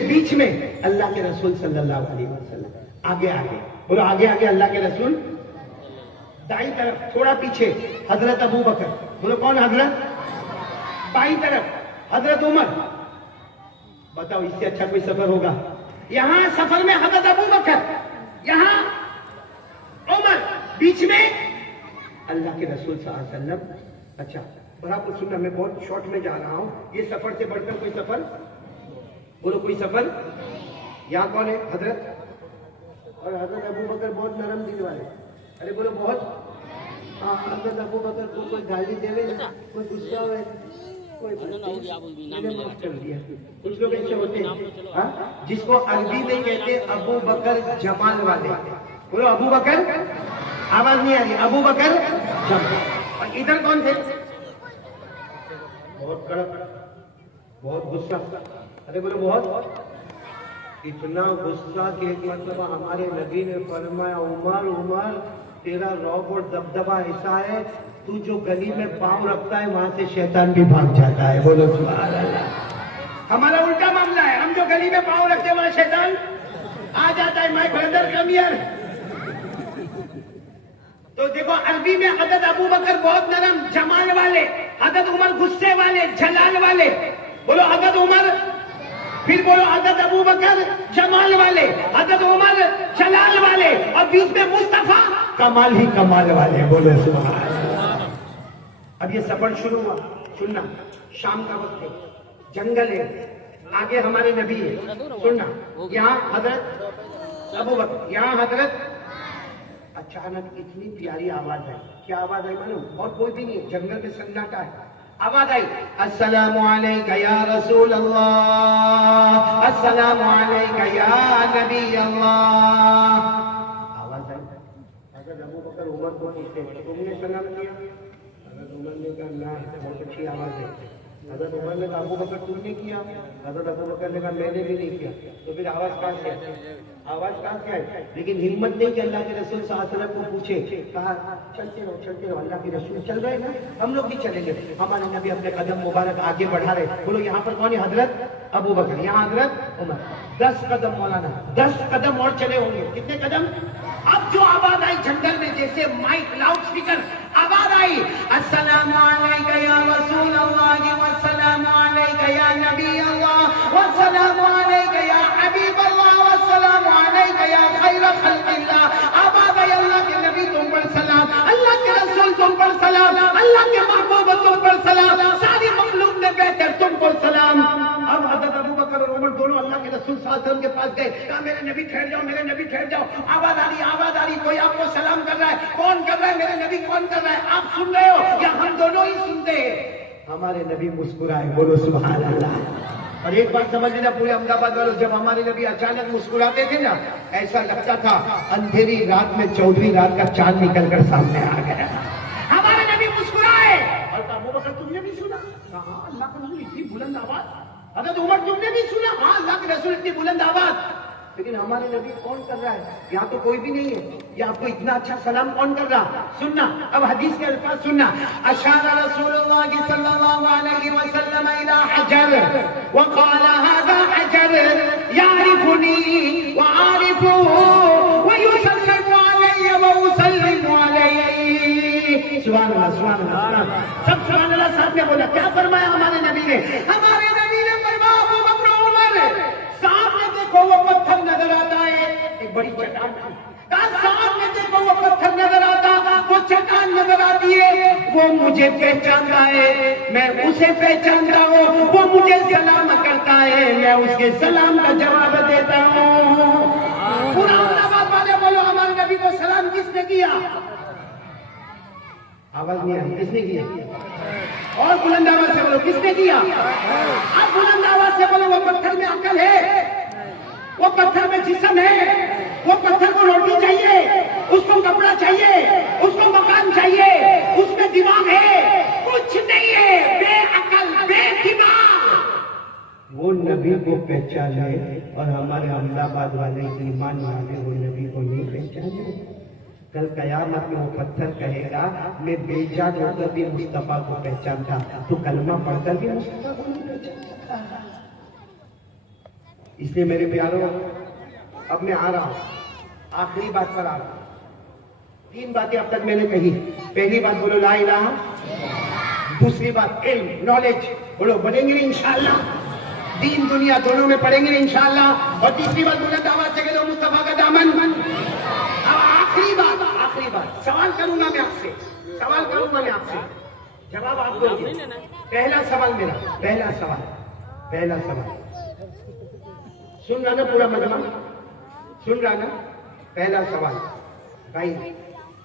بیچ میں اللہ کے رسول صلی اللہ علیہ وسلم. آگے, بولو آگے اللہ کے رسول. دائیں طرف تھوڑا پیچھے حضرت ابو بکر. بولو کون حضرت؟ بائیں طرف حضرت عمر. بتاؤ اس سے اچھا کوئی سفر ہوگا؟ یہاں سفر میں حضرت ابو بکر, یہاں عمر, بیچ میں اللہ کے رسول صلی اللہ علیہ وسلم. اچھا بڑا کچھ سننا, میں بہت شارٹ میں جا رہا ہوں. یہ سفر سے بڑھ کر کوئی سفر, بولو کوئی سفر. یہاں کون ہے؟ حضرت. اور حضرت ابو بکر بہت نرم دل والے. ارے بولو بہت. ہاں, حضرت ابو بکر کو کوئی گالی دے رہے, کوئی غصہ ہوئے, کچھ لوگ ایسے ہوتے ہیں جس کو عربی میں کہتے ابو بکر جمال والے. بولو ابو بکر. آواز نہیں آ رہی, ابو بکر جمال. اور ادھر کون تھے؟ بہت کڑک, بہت غصہ. ارے بولو بہت. اتنا غصہ کہ ایک مرتبہ ہمارے نبی نے فرمایا, عمر تیرا رعب اور دبدبا ایسا ہے, تو جو گلی میں پاؤں رکھتا ہے وہاں سے شیطان بھی بھاگ جاتا ہے. بولو سبحان اللہ. ہمارا الٹا معاملہ ہے, ہم جو گلی میں پاؤں رکھتے ہیں وہاں شیطان آ جاتا ہے. My brother come here. تو دیکھو عربی میں حضرت ابو بکر بہت نرم جمال والے, حضرت عمر غصے والے جلال والے. بولو حضرت عمر, پھر بولو حضرت ابو بکر جمال والے, حضرت عمر جلال والے, اور بیچ میں مصطفیٰ کمال ہی کمال والے. بولو سبحان اللہ. اب یہ سفر شروع ہوا, سننا. شام کا وقت ہے, جنگل ہے, آگے ہمارے نبی ہے. سننا, یہاں حضرت ابو بکر, یہاں حضرت. اچانک اتنی پیاری آواز ہے. کیا آواز آئی معلوم؟ اور کوئی بھی نہیں, جنگل میں سناٹا ہے. آواز آئی, السلام علیکہ یا رسول اللہ, السلام علیکہ یا نبی اللہ. آواز آئی. حضرت ابو بکر عمر کو پوچھتے, تم نے سلام کیا؟ حضرت عمر نے کہا نا, بہت اچھی آواز ہے. حضرت عمر نے کہا ابو بکر تم نے کیا؟ حضرت ابو بکر نے کہا میں نے بھی نہیں کیا. تو پھر آواز کہاں سے ہے؟ آواز کہاں سے ہے؟ لیکن ہمت نہیں کہ اللہ کے رسول صلی اللہ علیہ وسلم کو پوچھے. کہا چلتے رہو, اللہ کے رسول چل رہے نا, ہم لوگ بھی چلیں گے. ہمارے نبی اپنے قدم مبارک آگے بڑھا رہے. بولو یہاں پر کون ہے؟ حضرت ابو بکر, یہاں حضرت عمر. 10 قدم مولانا, 10 قدم اور چلے ہوں گے. کتنے قدم؟ اب جو آواز آئی جنگل میں, جیسے مائک لاؤڈ اسپیکر آواز آئی, السلام علیکہ یا رسول اللہ, والسلام علیکہ یا نبی اللہ, والسلام علیکہ یا حبیب اللہ, والسلام علیکہ یا خیر خلق اللہ. آواز آئی, اللہ کے نبی تم پر سلام, اللہ کے رسول تم پر سلام, اللہ کے محبوب تم پر سلام. ساری مخلوق نے بیٹھے وسلم کے پاس گئے, کہا میرے نبی ٹھہر جاؤ, میرے نبی ٹھہر جاؤ, آواز آ رہی, کوئی آپ کو سلام کر رہا ہے, کون کر رہا ہے, میرے نبی کون کر رہا ہے, آپ سن رہے ہو یا ہم دونوں ہی سنتے ہیں؟ ہمارے نبی مسکرائے, بولو سبحان اللہ. اور ایک بات سمجھ لینا پورے احمد آباد والوں, جب ہمارے نبی اچانک مسکراتے تھے نا, ایسا لگتا تھا اندھیری رات میں 14ویں رات کا چاند نکل کر سامنے آ گیا. ہمارے نبی مسکرائے اور کہا ابو بکر تم نے بھی سنا؟ کہا اللہ کا رسول اتنی بلند آواز. حضرت عمر تم نے بھی سنا؟ ہاں اللہ کے رسول اتنی بلند آواز. لیکن ہمارے نبی کون کر رہا ہے؟ یہاں تو کوئی بھی نہیں ہے. یہ آپ کو اتنا اچھا سلام کون کر رہا؟ سننا اب حدیث کے الفاظ سننا. اشار رسول اللہ صلی اللہ علیہ وسلم الى حجر وقال هذا حجر يعرفني وعارفه ويسلم علي واسلم عليه. سبحان اللہ سبحان اللہ, سب سبحان اللہ صاحب نے بولا. کیا فرمایا ہمارے نبی نے؟ ہمارے نبی نے فرمایا ابو بکر عمر سامنے دیکھو وہ پتھر نظر آتا ہے, ایک بڑی چٹان تھی. سامنے دیکھو وہ پتھر نظر آتا, وہ چٹان نظر آتی ہے, وہ مجھے پہچانتا ہے, میں اسے پہچانتا ہوں, وہ مجھے سلام کرتا ہے, میں اس کے سلام کا جواب دیتا ہوں. پورا آباد والے بولو ہمارے نبی کو سلام کس نے کیا؟ آواز نہیں آئی, کس نے کیا؟ اور بلند آواز سے بولو کس نے کیا؟ اب بلند آواز سے بولو وہ پتھر میں عقل ہے, وہ پتھر میں جسم ہے, وہ پتھر کو روٹی چاہیے, اس کو کپڑا چاہیے, اس کو مکان چاہیے, اس میں دماغ ہے, کچھ نہیں ہے, بے عقل بے دماغ. وہ نبی کو پہچانے اور ہمارے احمد آباد والے ایمان والے وہ نبی کو نہیں پہچانے. کل قیامت میں وہ پتھر کہے گا میں بے جان ہو کر بھی مصطفیٰ کو پہچانتا, تو کلمہ پڑھ کر بھی مصطفیٰ کو نہیں پہچان سکتا. اس لیے میرے پیاروں اب میں آ رہا ہوں, آخری بات پر آ رہا ہوں. 3 باتیں اب تک میں نے کہی. پہلی بات بولو لا الہ, دوسری بات علم نالج, بولو بنیں گے انشاءاللہ, دین دنیا دونوں میں پڑھیں گے انشاءاللہ, اور تیسری بات بلند آواز سے کہو مصطفیٰ کا دامن. اب آخری بات سوال کروں گا میں آپ سے, جواب آپ دو گے. پہلا سوال سن رہا نا پورا مجمع, سن رہا نا؟ پہلا سوال بھائی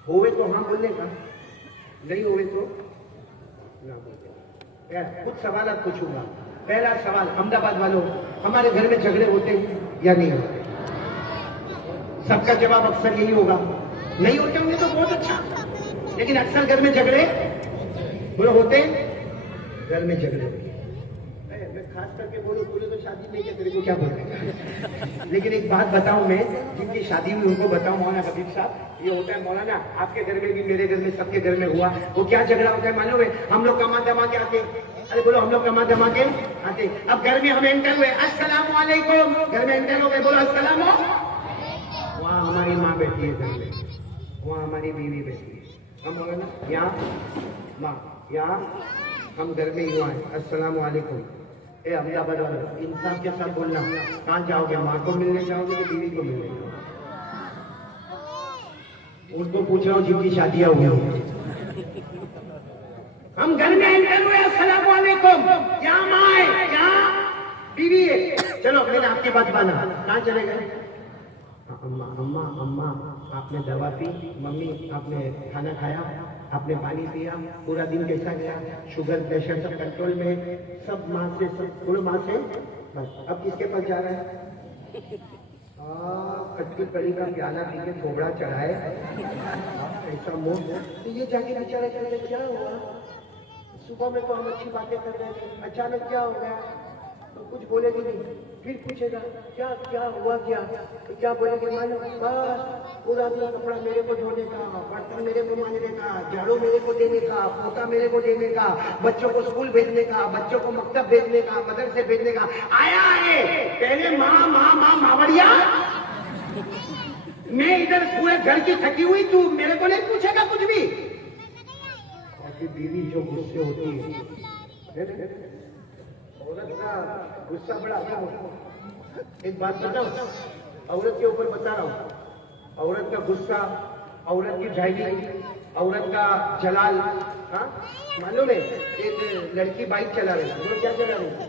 ہوئے تو ہاں بولنے کا, نہیں ہوئے تو نہ بولنے. کچھ سوالات پوچھوں گا. پہلا سوال, احمد آباد والوں ہمارے گھر میں جھگڑے ہوتے یا نہیں ہوتے؟ سب کا جواب اکثر یہی ہوگا, نہیں ہوتے ہوں گے تو بہت اچھا, لیکن اکثر گھر میں جھگڑے ہوتے, گھر میں جھگڑے ہوتے. میں خاص کر کے بولوں بولے تو شادی نہیں ہے, تیرے کو کیا بولتے. لیکن ایک بات بتاؤں میں, جن کی شادی ہوئی ان کو بتاؤں, مولانا حبیب صاحب یہ ہوتا ہے, مولانا آپ کے گھر میں بھی میرے گھر میں سب کے گھر میں ہوا, وہ کیا جھگڑا ہوتا ہے معلوم ہے؟ ہم لوگ کما دما کے آتے, ارے بولو ہم لوگ کما دما کے آتے. اب گھر میں ہم انٹر ہوئے, السلام علیکم, گھر میں انٹر ہو گئے, بولو السلام. وہاں ہماری ماں بیٹھی ہے گھر میں, وہاں ہماری بیوی بیٹھی ہے, ہم مولانا یہاں ماں, یہاں ہم گھر میں یوں آئے, السلام علیکم. اے احمد آباد والوں انصاف کے ساتھ بولنا, کہاں جاؤ گے؟ ماں کو ملنے جاؤ گے کہ بیوی کو ملنے جاؤ گے؟ ان کو پوچھ رہا ہوں جن کی شادیاں ہوئی ہیں. ہم گھر میں انٹر ہوئے, السلام علیکم, یہاں ماں ہے, یہاں بیوی ہے. چلو میں نے آپ کی بات مانا, کہاں چلے گئے؟ اماں آپ نے دوا پی, ممی آپ نے کھانا کھایا, آپ نے پانی پیا, پورا دن کیسا گیا, شوگر پریشر سب کنٹرول میں, سب ماں سے, سب تھوڑے ماں سے بس. اب کس کے پاس جا رہا ہے؟ کٹکی کڑی کا پیالہ پی کے تھوبڑا چڑھائے, ایسا منہ, تو یہ جا کے بیچارہ چلے کیا ہوا؟ صبح میں تو ہم اچھی باتیں کر رہے تھے, اچانک کیا ہو گیا؟ تو کچھ بولے گی نہیں, پھر پوچھے گا کیا ہوا, کیا بولے گے معلوم, بس پورا دن کپڑا میرے کو دھونے کا, برتن میرے کو ماننے کا, جھاڑو میرے کو دینے کا, پوتا میرے کو دینے کا, بچوں کو اسکول بھیجنے کا, بچوں کو مکتب بھیجنے کا, مدرسے بھیجنے کا. آیا ہے پہلے ماں ماوڑیا, میں ادھر پورے گھر کی تھکی ہوئی, تو میرے کو نہیں پوچھے گا کچھ بھی. اور پھر بیوی جو غصے ہوتی ہے, عورت کا غصہ بڑا اچھا ہوتا ہے. ایک بات بتاؤں, عورت کے اوپر بتا رہا ہوں, عورت کا غصہ, عورت کی ڈھائیلی, عورت کا جلال, ہاں معلوم ہے؟ ایک لڑکی بائک چلا رہی ہے, وہ کیا چلا رہی ہے؟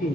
3।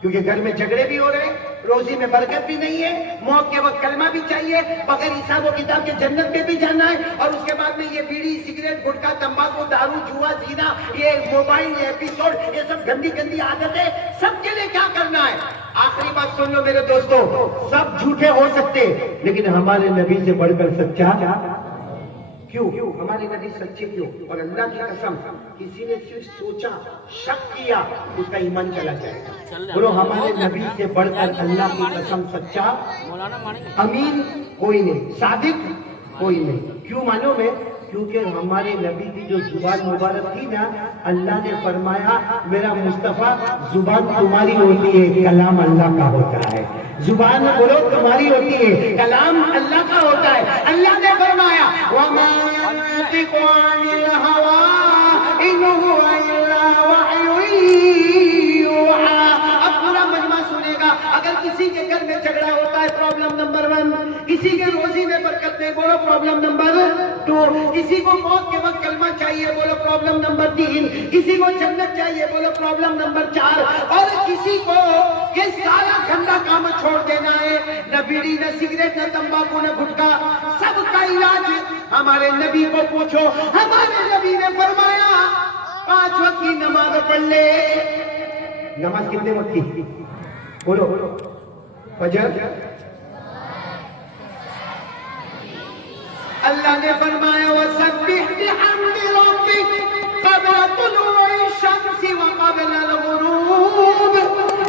کیونکہ گھر میں جھگڑے بھی ہو رہے ہیں, روزی میں برکت بھی نہیں ہے, موت کے وقت کلمہ بھی چاہیے, بغیر حساب و کتاب کے جنت میں بھی جانا ہے, اور اس کے بعد میں یہ بیڑی, سگریٹ, گٹکا, تمباکو, دارو, جوا, زینا, یہ موبائل, یہ ایپیسوڈ, یہ سب گندی گندی عادتیں, سب کے لیے کیا کرنا ہے؟ آخری بات سن لو میرے دوستو, سب جھوٹے ہو سکتے لیکن ہمارے نبی سے بڑھ کر سچا کیوں؟ ہمارے نبی سچے کیوں؟ اور اللہ کی قسم, کسی نے صرف سوچا, شک کیا, اس کا ایمان چلا جائے گا. بولو ہمارے نبی سے بڑھ کر اللہ کی قسم سچا امین کوئی نہیں, صادق کوئی نہیں. کیوں معلوم ہے؟ کیونکہ ہمارے نبی کی جو زبان مبارک تھی نا, اللہ نے فرمایا میرا مصطفیٰ زبان تمہاری ہوتی ہے, کلام اللہ کا ہوتا ہے. زبان بولو تمہاری ہوتی ہے, کلام اللہ کا ہوتا ہے. اللہ نے فرمایا وَمَا يَنطِقُ عَنِ الْهَوَىٰ إِنْ هُوَ إِلَّا وَحْيٌ يُوحَىٰ. اب پورا مجمع سنے گا. اگر کسی کے گھر میں جھگڑا ہوتا ہے, پرابلم نمبر 1. کسی کے روزی میں برکت نہیں, بولو پرابلم نمبر 2. کسی کو موت کے وقت کلمہ چاہیے, بولو پرابلم نمبر 3. کسی کو جنت چاہیے, بولو پرابلم نمبر 4. اور کسی کو یہ سارا گندا کام چھوڑ دینا ہے, نہ بیڑی, نہ سگریٹ, نہ تمباکو, نہ گٹکا, سب کا علاج ہمارے نبی کو پوچھو. ہمارے نبی نے فرمایا 5 وقت کی نماز پڑھ لے. نماز کتنے وقت کی؟ بولو فجر. اللہ نے فرمایا وَسَبِّحْ بِحَمْدِ رَبِّكَ قَبْلَ طُلُوعِ الشَّمْسِ وَقَبْلَ الْغُرُوبِ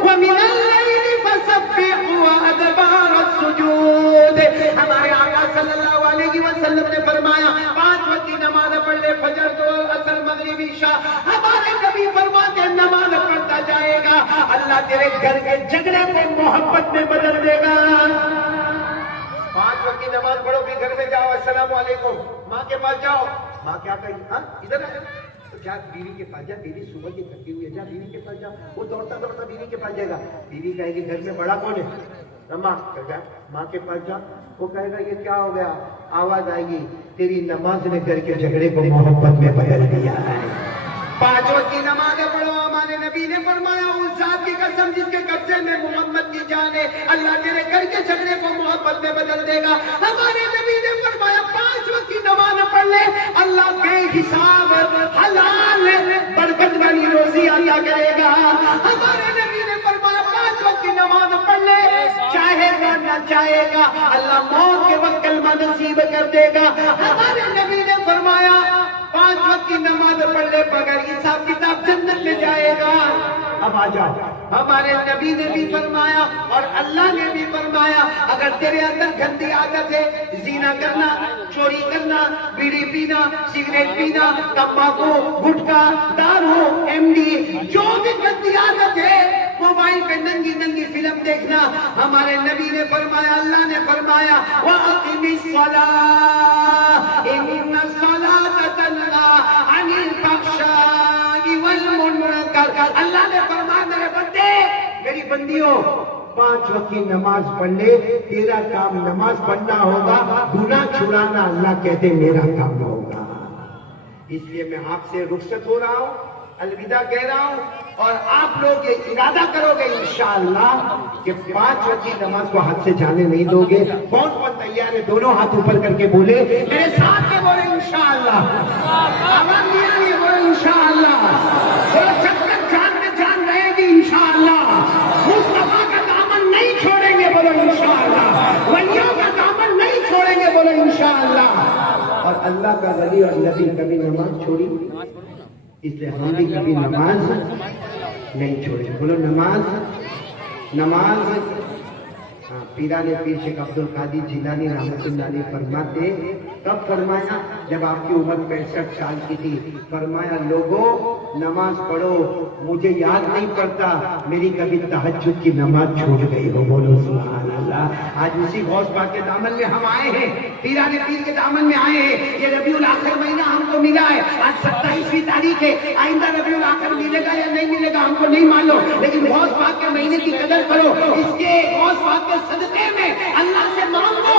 وَمِنَ اللَّيْلِ فَسَبِّحْهُ وَأَدْبَارَ السُّجُودِ. ہمارے آقا صلی اللہ علیہ وسلم نے فرمایا 5 وقت کی نماز پڑھ لے, فجر, ظہر, عصر, مغرب, عشاء. ہمارے نبی فرماتے نماز پڑھتا جائے گا, اللہ تیرے گھر کے جھگڑے کو محبت میں بدل دے گا. 5 وقت کی نماز پڑھو, پھر گھر میں جاؤ, السلام علیکم, ماں کے پاس جاؤ, ماں کیا کہے گی؟ ہاں ادھر آ, جا بیوی کے پاس جا, بیوی صبح کی تھکی ہوئی ہے, جا بیوی کے پاس جا. وہ دوڑتا دوڑتا بیوی کے پاس جائے گا. بیوی کہے گی گھر میں بڑا کون ہے؟ ماں. جا ماں کے پاس جا. وہ کہے گا یہ کیا ہو گیا؟ آواز آئے گی تیری نماز نے گھر کے جھگڑے کو محبت میں بدل دیا ہے. 5 وقت کی نمازیں پڑھو. ہمارے نبی نے فرمایا اس ذات کی قسم جس کے قبضے میں محمد کی جان ہے, اللہ تیرے گھر کے جھگڑے کو محبت میں بدل دے گا. ہمارے نبی نے فرمایا 5 وقت کی نماز پڑھ لے, اللہ بے حساب حلال برکت والی روزی عطا کرے گا. ہمارے نبی نے فرمایا 5 وقت کی نماز پڑھ لے, چاہے گا نہ چاہے گا اللہ موت کے وقت کلمہ نصیب کر دے گا. ہمارے نبی نے فرمایا 5 وقت کی نماز پڑھ لے, بغیر حساب کتاب جنت میں جائے گا. اب آ جاؤ, ہمارے نبی نے بھی فرمایا اور اللہ نے بھی فرمایا اگر تیرے اندر گندی عادت ہے, زنا کرنا, چوری کرنا, بیڑی پینا, سگریٹ پینا, تمباکو, گٹکا, دارو, MD, جو بھی گندی عادت ہے, موبائل پہ ننگی ننگی فلم دیکھنا, ہمارے نبی نے فرمایا, اللہ نے فرمایا وَأَقِمِ الصَّلَاةَ إِنَّ الصَّلَاةَ تَنْهَىٰ عَنِ الْفَحْشَاءِ وَالْمُنکَرِ. اللہ نے فرمایا میرے بندے, میری بندیوں, 5 وقت کی نماز پڑھ لے. تیرا کام نماز پڑھنا ہوگا, گناہ چھڑانا اللہ کہتے میرا کام ہوگا. اس لیے میں آپ سے رخصت ہو رہا ہوں, الوداع کہہ رہا ہوں, اور آپ لوگ یہ ارادہ کرو گے انشاءاللہ کہ 5 وقت کی نماز کو ہاتھ سے جانے نہیں دو گے. کون کون تیار ہے؟ دونوں ہاتھ اوپر کر کے بولے, میرے ساتھ کے بولے انشاءاللہ. آواز نہیں آ رہی ہے, بولے انشاءاللہ. بولے جب تک جان میں جان رہے گی انشاءاللہ. مصطفیٰ کا دامن نہیں چھوڑیں گے, بولے انشاءاللہ. ولیوں کا دامن نہیں چھوڑیں گے, بولے انشاءاللہ. اور اللہ کا ولی اور نبی کبھی نماز چھوڑی, اس لیے ہم بھی کبھی نماز نہیں چھوڑیں. بولو نماز. نماز پیران پیر شیخ عبد القادر جیلانی رحمۃ اللہ علیہ فرماتے, کب فرمایا؟ جب آپ کی عمر 65 سال کی تھی. فرمایا لوگوں نماز پڑھو, مجھے یاد نہیں پڑتا میری کبھی تہجد کی نماز چھوٹ گئی ہو. بولو سبحان اللہ. آج اسی غوث پاک کے دامن میں ہم آئے ہیں, پیران پیر کے دامن میں آئے ہیں. یہ ربیع الاخر مہینہ ہم کو ملا ہے, آج 27ویں تاریخ ہے. آئندہ ربیع الاخر ملے گا یا نہیں ملے گا ہم کو نہیں معلوم, لیکن غوث پاک کے مہینے کی قدر کرو. اس کے غوث پاک کے صدقے میں اللہ سے مانگو,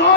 2